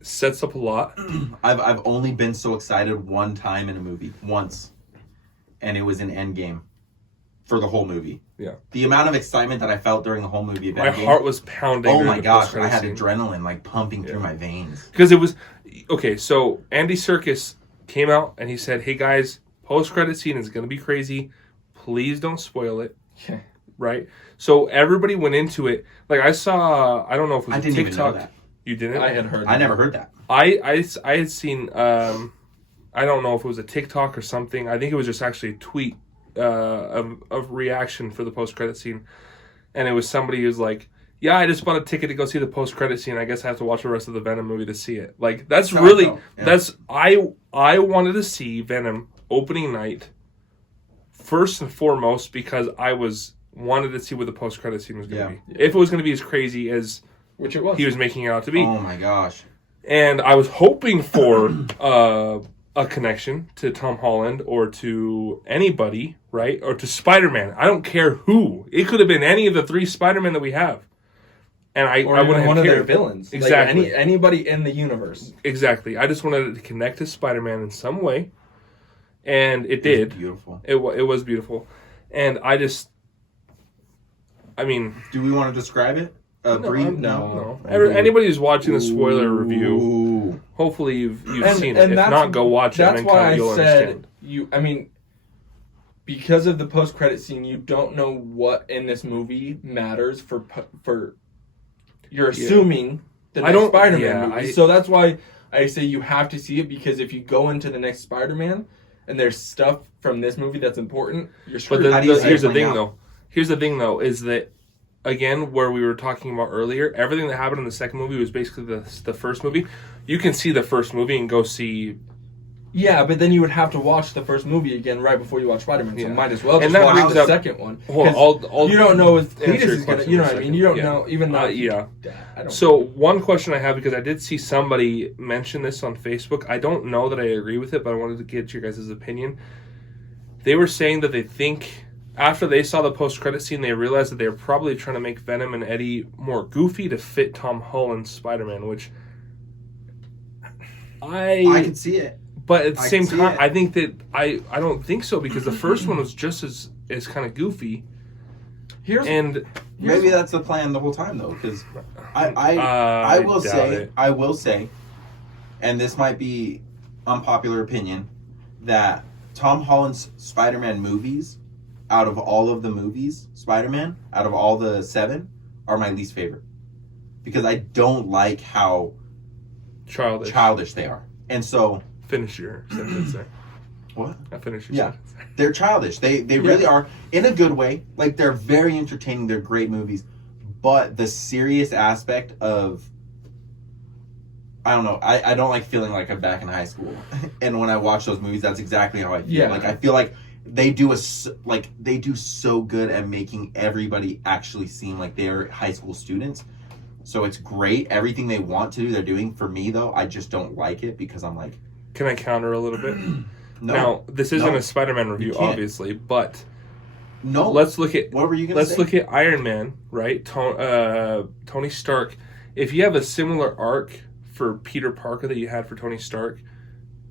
sets up a lot. I've only been so excited one time in a movie, once, and it was in Endgame for the whole movie. Yeah. The amount of excitement that I felt during the whole movie of my Endgame, heart was pounding. Oh my gosh, I had adrenaline like pumping through my veins. Because it was okay. So Andy Serkis came out and he said, "Hey guys, post-credit scene is going to be crazy. Please don't spoil it." Yeah. Right. So everybody went into it. Like I saw. I don't know if it was I didn't TikTok. even know that. You didn't? I had heard. I never heard that. I had seen. I don't know if it was a TikTok or something. I think it was just actually a tweet of reaction for the post-credit scene, and it was somebody who's like, "Yeah, I just bought a ticket to go see the post-credit scene. I guess I have to watch the rest of the Venom movie to see it." Like that's really that's I wanted to see Venom opening night first and foremost because I wanted to see what the post-credit scene was going to be. If it was going to be as crazy as which it was, he was making it out to be. Oh my gosh! And I was hoping for a connection to Tom Holland or to anybody, right? Or to Spider-Man. I don't care who. It could have been any of the 3 Spider-Men that we have. And I wouldn't have one cared. of their villains. Exactly. Like anybody in the universe. Exactly. I just wanted it to connect to Spider-Man in some way. And it did. It was beautiful. It was beautiful. And I mean... Do we want to describe it? No. Anybody who's watching the spoiler review... Hopefully you've seen and it. If not, go watch it. That's and why you'll I said understand. I mean, because of the post-credit scene, you don't know what in this movie matters for. You're assuming the next Spider-Man movie, so that's why I say you have to see it, because if you go into the next Spider-Man and there's stuff from this movie that's important, you're screwed. But here's the thing, though. Here's the thing, though, is that, again, where we were talking about earlier, everything that happened in the second movie was basically the first movie. You can see the first movie and go see... Yeah, but then you would have to watch the first movie again right before you watch Spider-Man, so might as well just that watch the second one. Well, you don't know if Cletus is going to... You know what I mean? You don't know, even though... So, one question I have, because I did see somebody mention this on Facebook. I don't know that I agree with it, but I wanted to get your guys' opinion. They were saying that they think... After they saw the post-credit scene, they realized that they were probably trying to make Venom and Eddie more goofy to fit Tom Holland's Spider-Man, which... I can see it. But at the same time, I think that I don't think so, because the first one was just as kind of goofy. Maybe that's the plan the whole time, though, because I will say, and this might be unpopular opinion, that Tom Holland's Spider-Man movies, out of all of the movies, Spider-Man, out of all the 7, are my least favorite, because I don't like how childish they are, and so. Finish your sentence there. What? I finished your sentence. They're childish. They really are, in a good way. Like, they're very entertaining. They're great movies. But the serious aspect of... I don't know. I don't like feeling like I'm back in high school. And when I watch those movies, that's exactly how I feel. Like, I feel like they do so good at making everybody actually seem like they're high school students. So it's great. Everything they want to do, they're doing. For me, though, I just don't like it, because I'm like... Can I counter a little bit? No. Now, this isn't a Spider-Man review, obviously, but let's look at what were you gonna say? Let's look at Iron Man, right? Tony Stark. If you have a similar arc for Peter Parker that you had for Tony Stark,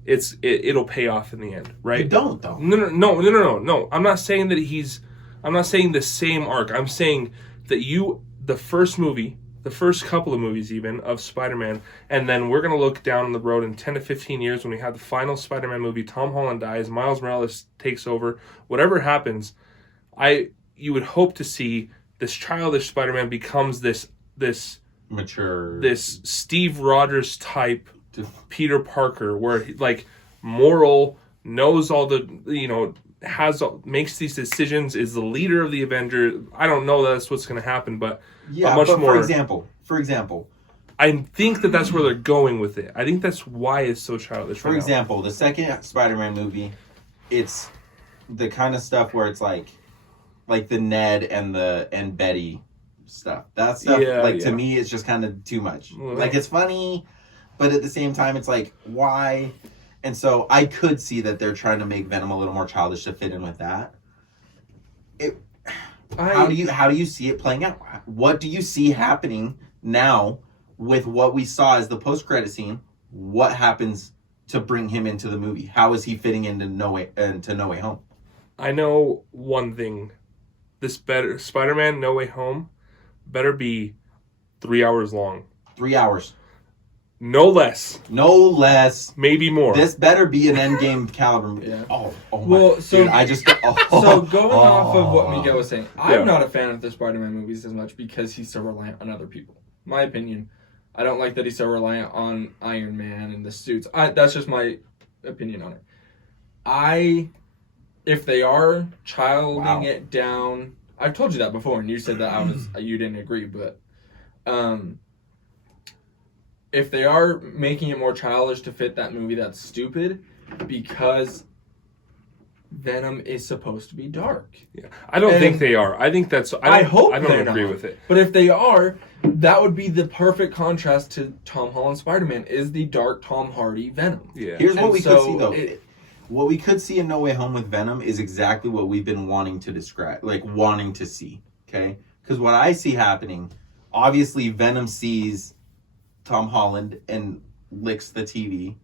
it'll pay off in the end, right? You don't, though. No. I'm not saying that I'm not saying the same arc. I'm saying that the first couple of movies even of Spider-Man, and then we're going to look down the road in 10 to 15 years when we have the final Spider-Man movie, Tom Holland dies, Miles Morales takes over, whatever happens, you would hope to see this childish Spider-Man becomes this mature, this Steve Rogers type Peter Parker, where like moral, knows all the, makes these decisions, is the leader of the Avengers. I don't know that's what's going to happen, but for example, I think that's where they're going with it. I think that's why it's so childish. For example, the second Spider-Man movie, it's the kind of stuff where it's like the Ned and Betty stuff. That stuff, to me, it's just kind of too much. Like, it's funny, but at the same time, it's like, why? And so I could see that they're trying to make Venom a little more childish to fit in with that. How do you see it playing out? What do you see happening now with what we saw as the post-credit scene? What happens to bring him into the movie? How is he fitting into No Way Home? I know one thing. This Spider-Man No Way Home better be 3 hours long. 3 hours. No less. Maybe more. This better be an Endgame caliber movie. Yeah. Oh my. Well, so, dude, I just... So going off of what Miguel was saying, I'm not a fan of the Spider-Man movies as much because he's so reliant on other people. My opinion. I don't like that he's so reliant on Iron Man and the suits. That's just my opinion on it. If they are childing it down... I've told you that before, and you said that you didn't agree, but... If they are making it more childish to fit that movie, that's stupid, because Venom is supposed to be dark. Yeah, I don't think they are. I think that's... I don't agree with it. But if they are, that would be the perfect contrast to Tom Holland's Spider-Man, is the dark Tom Hardy Venom. Yeah. Here's what we could see, though. What we could see in No Way Home with Venom is exactly what we've been wanting to describe, like wanting to see, okay? Because what I see happening, obviously Venom sees Tom Holland and licks the TV.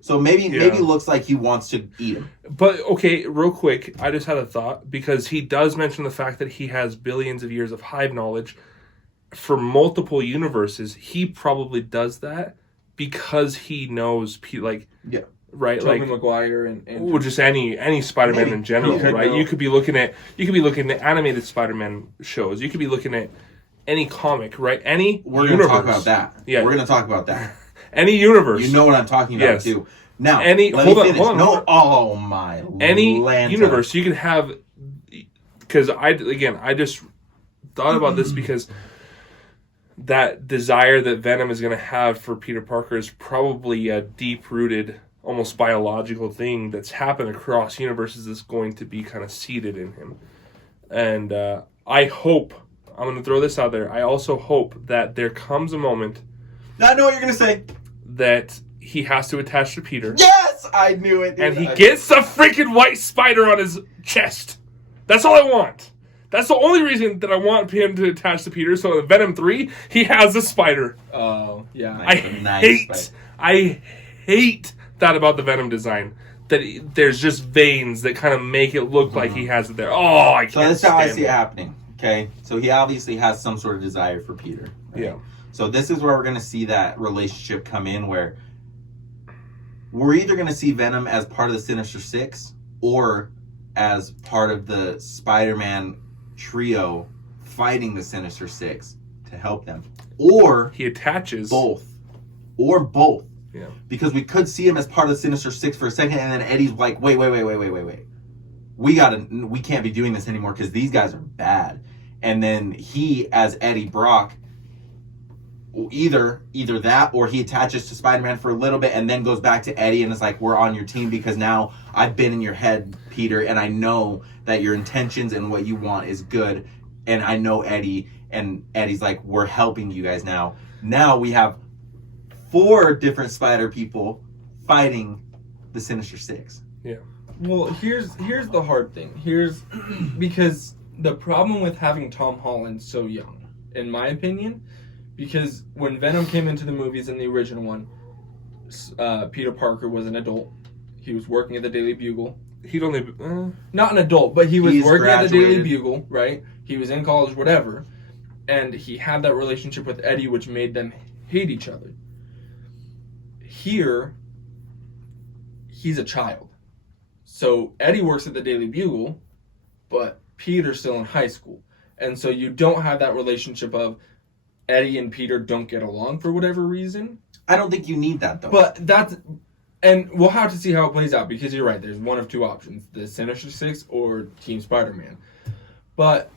So maybe looks like he wants to eat him. But, okay, real quick, I just had a thought, because he does mention the fact that he has billions of years of hive knowledge for multiple universes. He probably does that because he knows like right, Tobey like Maguire and well, just any Spider-Man in general, right? You could be looking at animated Spider-Man shows. You could be looking at any comic, right? Any We're universe. going to talk about that. Yeah. We're going to talk about that. Any universe. You know what I'm talking about, too. Now, hold on. No, oh my any Lanta. universe you can have, because I just thought about this because that desire that Venom is going to have for Peter Parker is probably a deep-rooted, almost biological thing that's happened across universes that's going to be kind of seated in him. And I hope, I'm going to throw this out there, I also hope that there comes a moment... I know what you're going to say. ...that he has to attach to Peter. Yes! I knew it. Dude. And he gets a freaking white spider on his chest. That's all I want. That's the only reason that I want him to attach to Peter. So in Venom 3, he has a spider. Oh, yeah. I hate that about the Venom design. That there's just veins that kind of make it look like he has it there. Oh, I can't So that's how I see it happening. Okay? So he obviously has some sort of desire for Peter. Right? Yeah. So this is where we're going to see that relationship come in, where we're either going to see Venom as part of the Sinister Six or as part of the Spider-Man trio fighting the Sinister Six to help them. Or he attaches both. Or both. Yeah. Because we could see him as part of the Sinister Six for a second, and then Eddie's like, wait. We can't be doing this anymore because these guys are bad. And then he, as Eddie Brock, either that or he attaches to Spider-Man for a little bit and then goes back to Eddie and is like, we're on your team because now I've been in your head, Peter, and I know that your intentions and what you want is good, and I know Eddie, and Eddie's like, we're helping you guys now. Now we have 4 different Spider people fighting the Sinister Six. Yeah. Well, here's the hard thing. Because the problem with having Tom Holland so young, in my opinion, because when Venom came into the movies in the original one, Peter Parker was an adult. He was working at the Daily Bugle. He'd only... Not an adult, but he was working graduated. at the Daily Bugle, right? He was in college, whatever. And he had that relationship with Eddie, which made them hate each other. Here, he's a child. So Eddie works at the Daily Bugle, but Peter's still in high school. And so you don't have that relationship of Eddie and Peter don't get along for whatever reason. I don't think you need that, though. But that's... And we'll have to see how it plays out, because you're right. There's one of 2 options. The Sinister Six or Team Spider-Man. But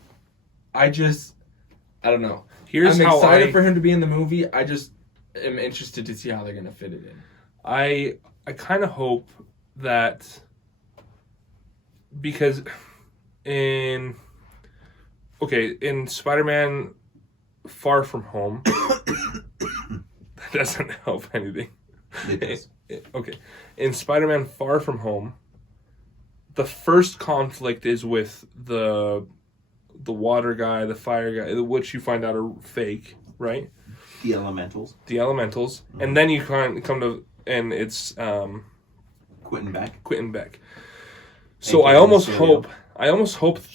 I don't know. I'm excited for him to be in the movie. I just am interested to see how they're going to fit it in. I kind of hope that... Because in Spider-Man Far From Home, that doesn't help anything. It does. Okay. In Spider-Man Far From Home, the first conflict is with the water guy, the fire guy, which you find out are fake, right? The Elementals. Mm-hmm. And then you come to, and it's Quentin Beck. So I almost hope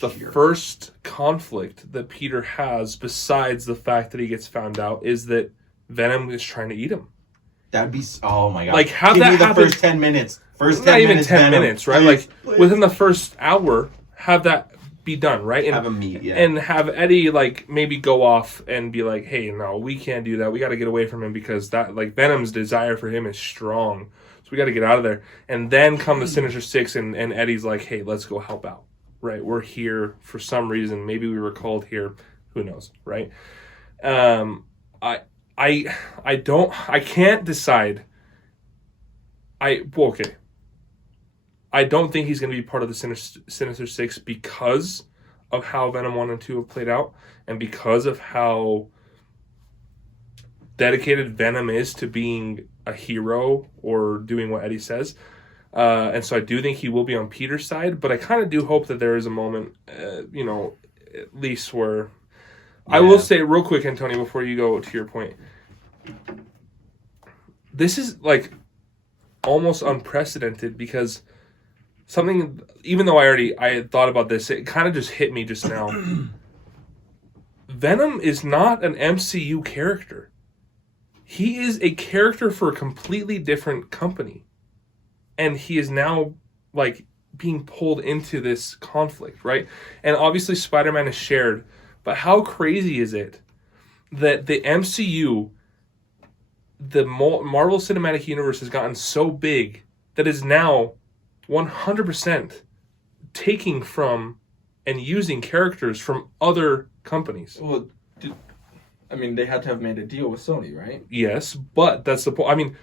the first conflict that Peter has, besides the fact that he gets found out, is that Venom is trying to eat him. That'd be... Oh, my God. Like, have Give that me the happen... first 10 minutes. Not even 10 minutes, right? Please. Within the first hour, have that be done, right? And have them meet, yeah. And have Eddie, like, maybe go off and be like, hey, no, we can't do that. We got to get away from him because that, like, Venom's desire for him is strong. So we got to get out of there. And then come the Sinister Six, and Eddie's like, hey, let's go help out, right? We're here for some reason. Maybe we were called here. Who knows, right? I can't decide. I don't think he's going to be part of the Sinister Six because of how Venom 1 and 2 have played out, and because of how dedicated Venom is to being a hero or doing what Eddie says. And so I do think he will be on Peter's side, but I kind of do hope that there is a moment, at least where... Yeah. I will say real quick, Antonio, before you go to your point. This is, like, almost unprecedented because something, even though I had thought about this, it kind of just hit me just now. Venom is not an MCU character. he is a character for a completely different company. And he is now, like, being pulled into this conflict, right? And obviously Spider-Man is shared, but how crazy is it that the MCU, the Marvel Cinematic Universe, has gotten so big that is now 100% taking from and using characters from other companies. Well, they had to have made a deal with Sony, right? Yes, but that's the point. I mean,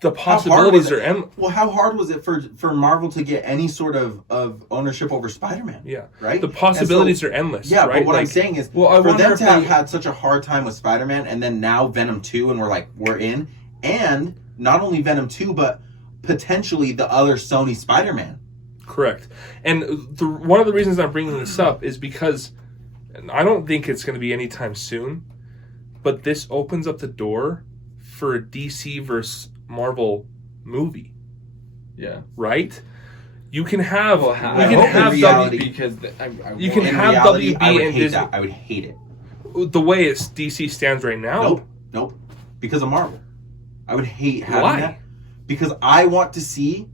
the possibilities are endless. Well, how hard was it for Marvel to get any sort of ownership over Spider-Man? Yeah. Right? The possibilities are endless. Yeah, right? but what I'm saying is, for them to have had such a hard time with Spider-Man, and then now Venom 2, and we're in, and not only Venom 2, but potentially the other Sony Spider-Man. Correct. And one of the reasons I'm bringing this up is because I don't think it's going to be anytime soon, but this opens up the door for a DC versus Marvel movie. Yeah. Right? You can have reality because you can have WB and Disney. I would hate it. The way it's DC stands right now. Nope. Because of Marvel. I would hate having that. Because I want to see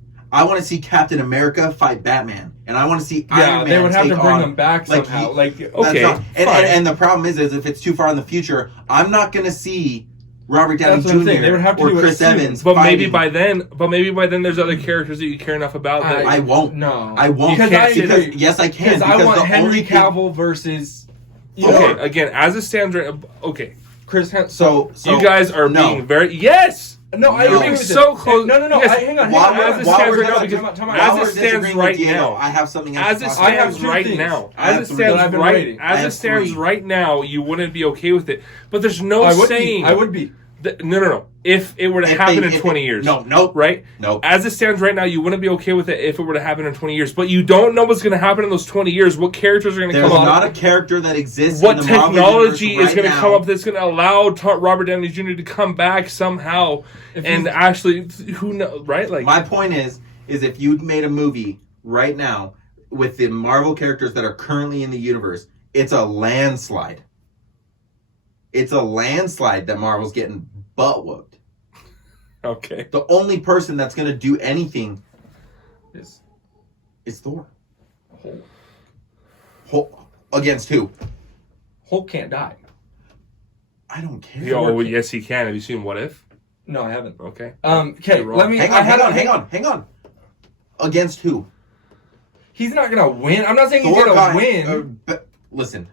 Captain America fight Batman, and I want to see Iron Man. They would have to bring them back somehow. And the problem is if it's too far in the future, I'm not going to see Robert Downey Jr. They would have to or Chris Evans. But maybe by then, there's other characters that you care enough about. That I won't. No, I won't. Because yes, I can. Because I want Henry Cavill versus. Okay, again, as it stands right. Okay, Chris. So you guys are being very No, I agree with so close. No. Yes. Hang on. As it stands right now, I have something else. As it stands right now, you wouldn't be okay with it. But there's no saying. I would be. No. If it were to happen in 20 years. No. Right? No. As it stands right now, you wouldn't be okay with it if it were to happen in 20 years. But you don't know what's going to happen in those 20 years. What characters are going to come up? There's not a character that exists what in the Marvel technology universe is going to come up that's going to allow Robert Downey Jr. to come back somehow and actually, who knows, right? Like, my point is if you'd made a movie right now with the Marvel characters that are currently in the universe, it's a landslide. It's a landslide that Marvel's getting butt whooped. Okay. The only person that's going to do anything is Thor. Hulk. Against who? Hulk can't die. I don't care. Yes, he can. Have you seen What If? No, I haven't. Okay. Okay, let me... Hang on. Against who? He's not going to win. I'm not saying he's going to win. Listen.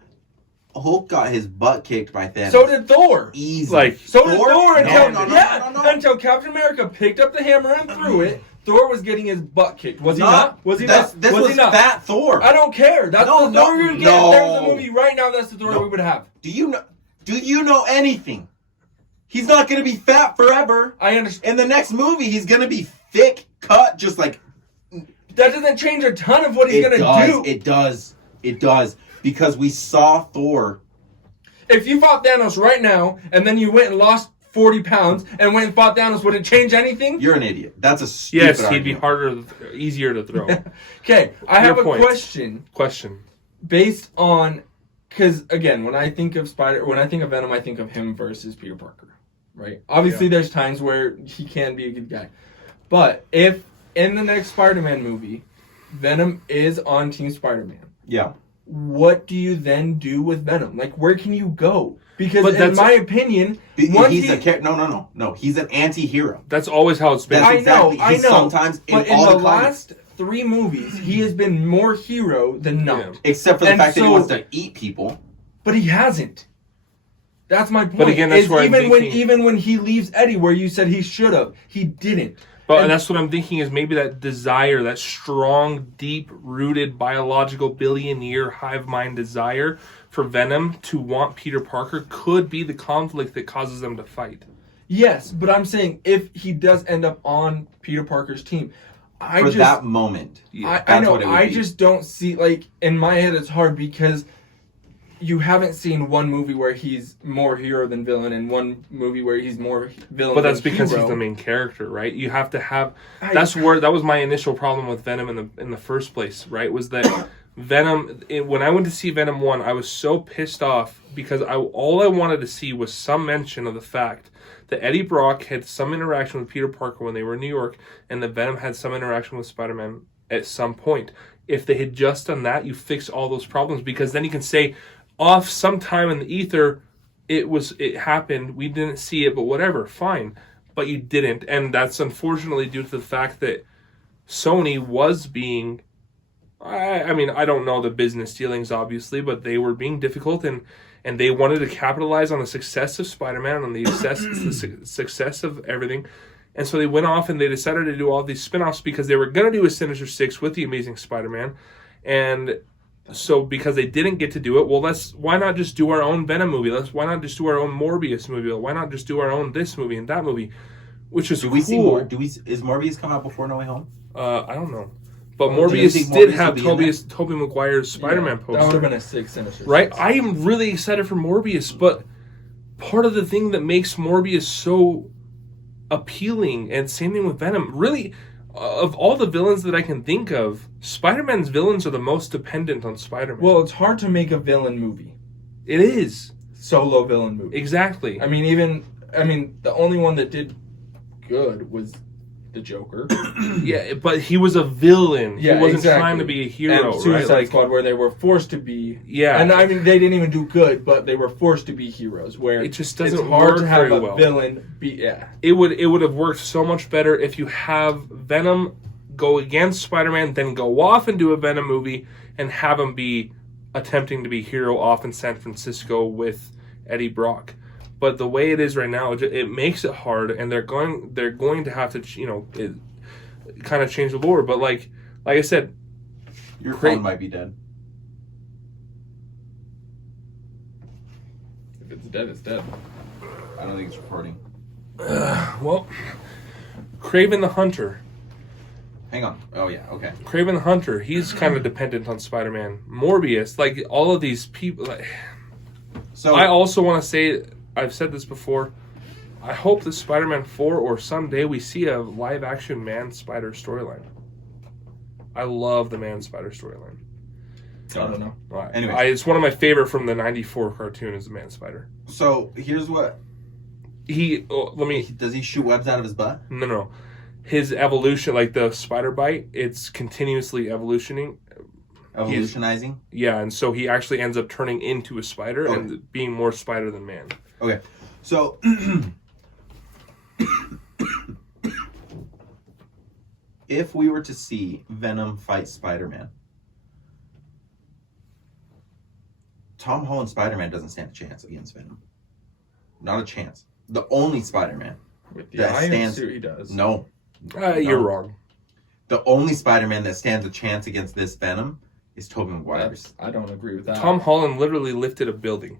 Hulk got his butt kicked by Thanos. So did Thor. Easy. So did Thor until Captain America picked up the hammer and threw it. Thor was getting his butt kicked. Was he not? Was he not? This was Fat Thor. I don't care. That's the Thor we would get. If there was a movie right now, that's the Thor we would have. Do you know anything? He's not going to be fat forever. I understand. In the next movie, he's going to be thick, cut, just like... That doesn't change a ton of what he's going to do. It does. Because we saw Thor. If you fought Thanos right now, and then you went and lost 40 pounds, and went and fought Thanos, would it change anything? You're an idiot. That's a stupid argument. He'd be easier to throw. Okay, I have a question. Based on... Because, again, when I think of Venom, I think of him versus Peter Parker. Right? Obviously, there's times where he can be a good guy. But if, in the next Spider-Man movie, Venom is on Team Spider-Man... Yeah. What do you then do with Venom? Like, where can you go? Because in my opinion, he's an anti-hero. That's always how it's been. I know. Sometimes but in the last 3 movies, he has been more hero than not. Yeah. Except for the fact that he wants to eat people. But he hasn't. That's my point. But again, that's where even when he leaves Eddie, where you said he should have, he didn't. But that's what I'm thinking is maybe that desire, that strong, deep-rooted, biological, billion-year hive mind desire for Venom to want Peter Parker could be the conflict that causes them to fight. Yes, but I'm saying if he does end up on Peter Parker's team, that moment. I know. I just don't see, like, in my head it's hard because you haven't seen one movie where he's more hero than villain and one movie where he's more villain but that's than because hero. He's the main character, right? You have to have... that was my initial problem with Venom in the first place, right? Was that Venom, when I went to see Venom 1, I was so pissed off because all I wanted to see was some mention of the fact that Eddie Brock had some interaction with Peter Parker when they were in New York, and that Venom had some interaction with Spider-Man at some point. If they had just done that, you fix all those problems, because then you can say, off sometime in the ether, it happened, we didn't see it, but whatever, fine. But you didn't, and that's unfortunately due to the fact that Sony was being... I mean, I don't know the business dealings, obviously, but they were being difficult, and they wanted to capitalize on the success of Spider-Man, on the success of everything. And so they went off and they decided to do all these spin-offs because they were going to do a Sinister Six with the Amazing Spider-Man. And so because they didn't get to do it, well, why not just do our own Venom movie? Why not just do our own Morbius movie? Why not just do our own this movie and that movie? Which is cool. Is Morbius come out before No Way Home? I don't know. But Morbius did have Tobey Maguire's Spider-Man poster. That would have been a Sinister Six. Right? I am really excited for Morbius, but part of the thing that makes Morbius so appealing, and same thing with Venom, really, of all the villains that I can think of, Spider-Man's villains are the most dependent on Spider-Man. Well, it's hard to make a villain movie. It is. Solo villain movie. Exactly. I mean, the only one that did good was the Joker. Yeah, but he was a villain. Yeah, he wasn't trying to be a hero, and Suicide right? Squad, where they were forced to be. Yeah. And I mean, they didn't even do good, but they were forced to be heroes. Where it just doesn't it's hard work to have very a well. villain be. Yeah. It would have worked so much better if you have Venom go against Spider-Man, then go off and do a Venom movie, and have him be attempting to be hero off in San Francisco with Eddie Brock. But the way it is right now, it makes it hard, and they're going to have to, kind of change the lore. But like I said, your phone might be dead. If it's dead, it's dead. I don't think it's recording. Well, Kraven the Hunter. Hang on. Oh yeah. Okay. Kraven the Hunter. He's kind of dependent on Spider-Man. Morbius, like all of these people. So I also want to say, I've said this before, I hope that Spider-Man 4 or someday we see a live-action Man-Spider storyline. I love the Man-Spider storyline. I don't know. Anyway, it's one of my favorite from the '94 cartoon is the Man-Spider. So here's what Does he shoot webs out of his butt? No. His evolution, like the spider bite, it's continuously evolutioning. Evolutionizing? Yeah, and so he actually ends up turning into a spider and being more spider than man. Okay. So if we were to see Venom fight Spider-Man, Tom Holland's Spider-Man doesn't stand a chance against Venom. Not a chance. The only Spider-Man with the iron suit, he does. No. You're wrong. The only Spider-Man that stands a chance against this Venom is Tobey Maguire. I don't agree with that. Tom Holland literally lifted a building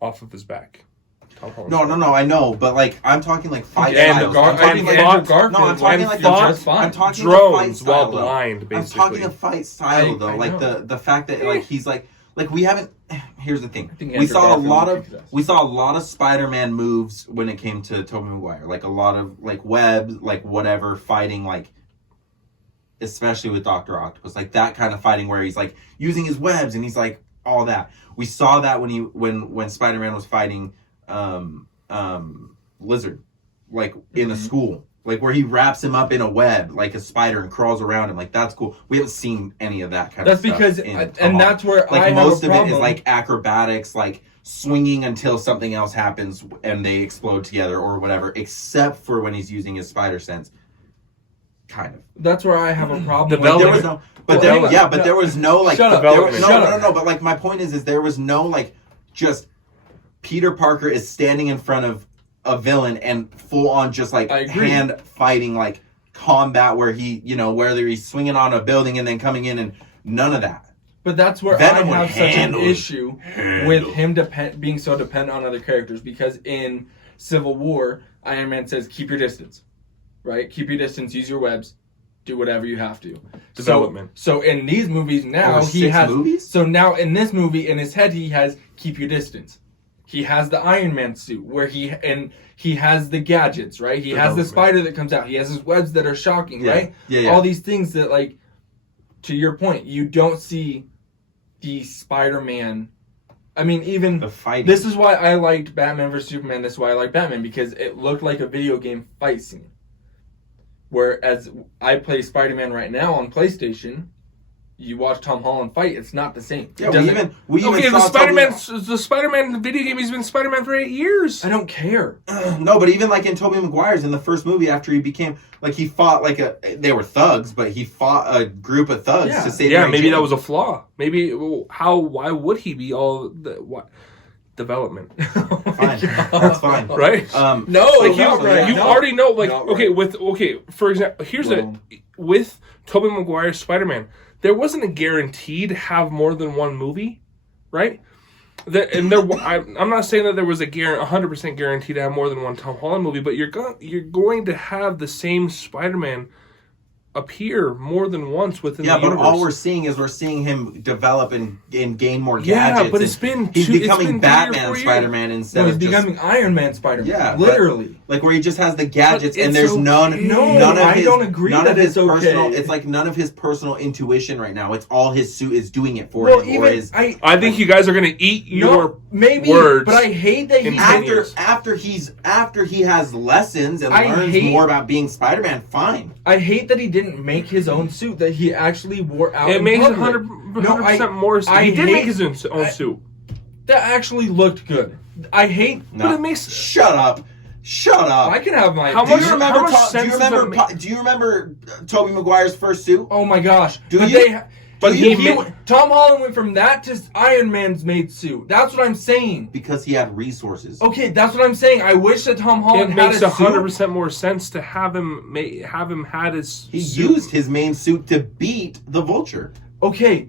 off of his back. No, I know, but like I'm talking like fight styles. I'm talking drones while blind, basically. I'm talking a fight style though, like the fact that like he's like we haven't. Here's the thing: we saw a lot of Spider-Man moves when it came to Tobey Maguire, like a lot of like webs, like whatever fighting, like especially with Dr. Octopus, like that kind of fighting where he's like using his webs and he's like all that. We saw that when Spider-Man was fighting Lizard, like in a school, like where he wraps him up in a web like a spider and crawls around him. Like that's cool. We haven't seen any of that kind of stuff. That's because, and that's where like most of it is like acrobatics, like swinging until something else happens and they explode together or whatever. Except for when he's using his spider sense. Kind of. That's where I have a problem. There was no like. Shut up. No. But like my point is there was no like just Peter Parker is standing in front of a villain and full on just like hand fighting like combat where he whether he's swinging on a building and then coming in and none of that. But that's where Venom I have such an issue with him being so dependent on other characters, because in Civil War, Iron Man says keep your distance. Right? Keep your distance, use your webs, do whatever you have to. Development. So in these movies now, So now in this movie, in his head, he has keep your distance. He has the Iron Man suit where he has the gadgets, right? He has the spider that comes out. He has his webs that are shocking, right? Yeah. All these things that, like, to your point, you don't see the Spider-Man. I mean, even the fight. this is why I liked Batman vs Superman. This is why I like Batman, because it looked like a video game fight scene. Whereas I play Spider-Man right now on PlayStation, you watch Tom Holland fight, it's not the same. Yeah, we even the Spider-Man video game, he's been Spider-Man for 8 years. I don't care. No, but even like in Tobey Maguire's in the first movie, after he became like he fought they were thugs, but he fought a group of thugs to save. Yeah, maybe that was a flaw. Maybe why would he be all the what? Development. Fine. That's fine. Right? No, like you already know, like, for example, with Tobey Maguire's Spider-Man, there wasn't a guarantee to have more than one movie, right? I'm not saying that there was a 100% guarantee to have more than one Tom Holland movie, but you're going to have the same Spider-Man appear more than once within the universe. Yeah, but all we're seeing him develop and gain more gadgets. Yeah, but he's becoming Batman Spider-Man instead of becoming Iron Man Spider-Man. Yeah, literally. Like where he just has the gadgets and there's none of his personal. It's like none of his personal intuition right now. It's all his suit is doing it for him. I think you guys are gonna eat your words. But I hate that after he has lessons and learns more about being Spider-Man. Fine. I hate that he didn't make his own suit, that he actually wore out. It makes it 100% more. He did make his own suit. That actually looked good. I hate. But it makes. Shut up. I can have my. Do you remember Tobey Maguire's first suit? Oh my gosh. Tom Holland went from that to Iron Man's made suit. That's what I'm saying. Because he had resources. Okay, that's what I'm saying. I wish that Tom Holland had a suit. It makes 100% more sense to have him had his. He used his main suit to beat the Vulture. Okay,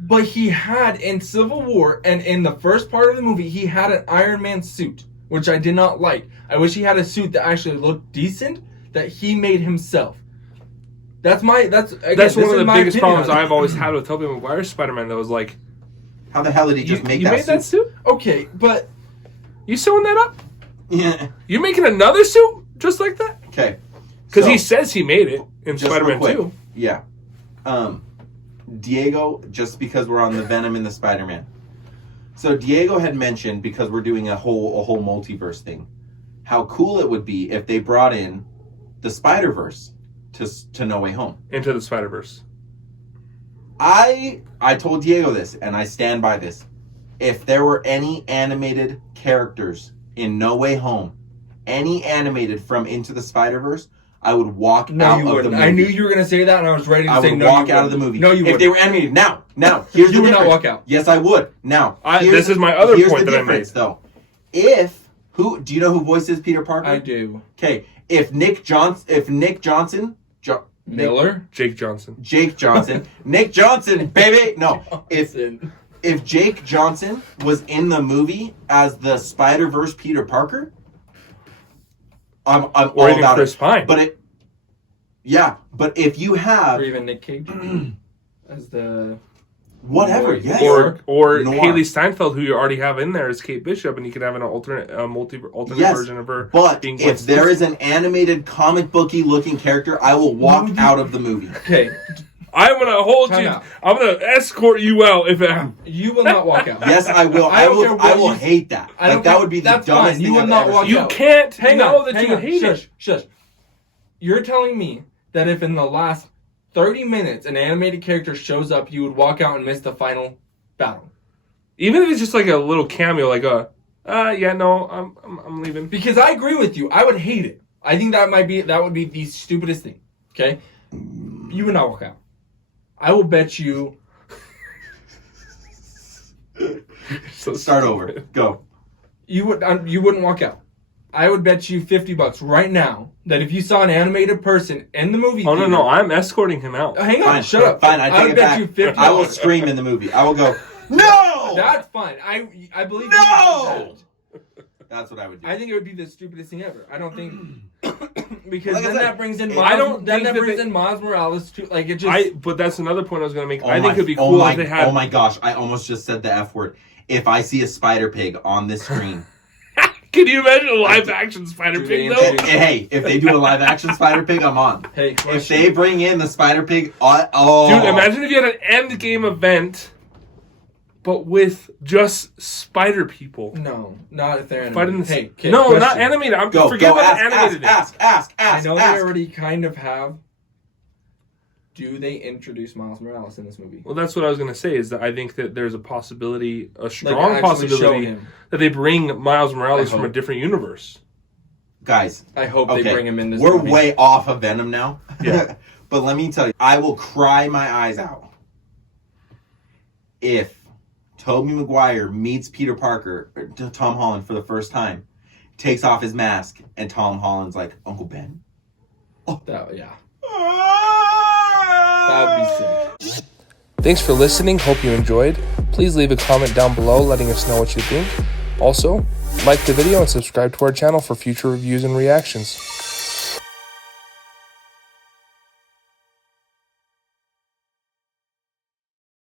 but he had in Civil War and in the first part of the movie, he had an Iron Man suit, which I did not like. I wish he had a suit that actually looked decent, that he made himself. That's one of the biggest problems I've always had with Tobey Maguire's Spider-Man. That was like, how the hell did he just make that suit? You made that suit? Okay, but you sewing that up? Yeah. You're making another suit just like that? Okay. Because he says he made it in Spider-Man 2. Yeah. Diego, just because we're on the Venom and the Spider-Man. So Diego had mentioned, because we're doing a whole multiverse thing, how cool it would be if they brought in the Spider-Verse to No Way Home. Into the Spider-Verse. I told Diego this, and I stand by this. If there were any animated characters in No Way Home, any animated from Into the Spider-Verse, I would walk out of the movie. I knew you were going to say that, and I was ready to say no. I would walk out of the movie. No, you wouldn't. If they were animated. Now, here's the difference. You would not walk out. Yes, I would. Now, this is my other point that I made. Though. Do you know who voices Peter Parker? I do. Okay, if Nick Johnson, Jake Johnson, Nick Johnson, baby, no, if Jake Johnson was in the movie as the Spider-Verse Peter Parker, I'm all about Chris it. Pine. But if you have, or even Nick Cage as the whatever, yes, or Haley Steinfeld, who you already have in there as Kate Bishop, and you could have an alternate version of her. But if there is an animated comic booky looking character, I will walk out of the movie. Okay. I'm gonna hold you. I'm gonna escort you out if you will not walk out. Yes, I will. I will hate that. That would be the dumbest thing. You will not walk out. You can't know that you hate it. Shush. You're telling me that if in the last 30 minutes an animated character shows up, you would walk out and miss the final battle, even if it's just like a little cameo, like I'm leaving. Because I agree with you. I would hate it. I think that would be the stupidest thing. Okay, you would not walk out. I will bet you. So start over. Go. You wouldn't walk out. I would bet you $50 right now that if you saw an animated person in the movie. Oh, no, I'm escorting him out. Hang on, shut up. Fine, I would bet you $50. I will scream in the movie. I will go, no! That's fine. I believe no! That's what I would do. I think it would be the stupidest thing ever. I don't think because like then that brings in Miles Morales too. Like it just. But that's another point I was going to make. I think it'd be cool if they had. Oh my gosh! I almost just said the F word. If I see a Spider Pig on this screen. Can you imagine a live action Spider Pig though? Hey, if they do a live action Spider Pig, I'm on. Hey, if they bring in the Spider Pig, dude, imagine if you had an end game event but with just spider people. No, not if they're Fighting animated. the Hey, kid, no, question. not animated. I'm Go, forget go, about ask, the animated. ask. I know they already kind of have. Do they introduce Miles Morales in this movie? Well, that's what I was going to say, is that I think that there's a possibility, a strong actually show possibility, him. that they bring Miles Morales I from a hope. different universe. Guys, I hope they bring him in this we're movie. way off of Venom now. Yeah. But let me tell you, I will cry my eyes out if Tobey Maguire meets Peter Parker, or Tom Holland for the first time, takes off his mask, and Tom Holland's like, Uncle Ben? Yeah. That would be sick. Thanks for listening. Hope you enjoyed. Please leave a comment down below letting us know what you think. Also, like the video and subscribe to our channel for future reviews and reactions.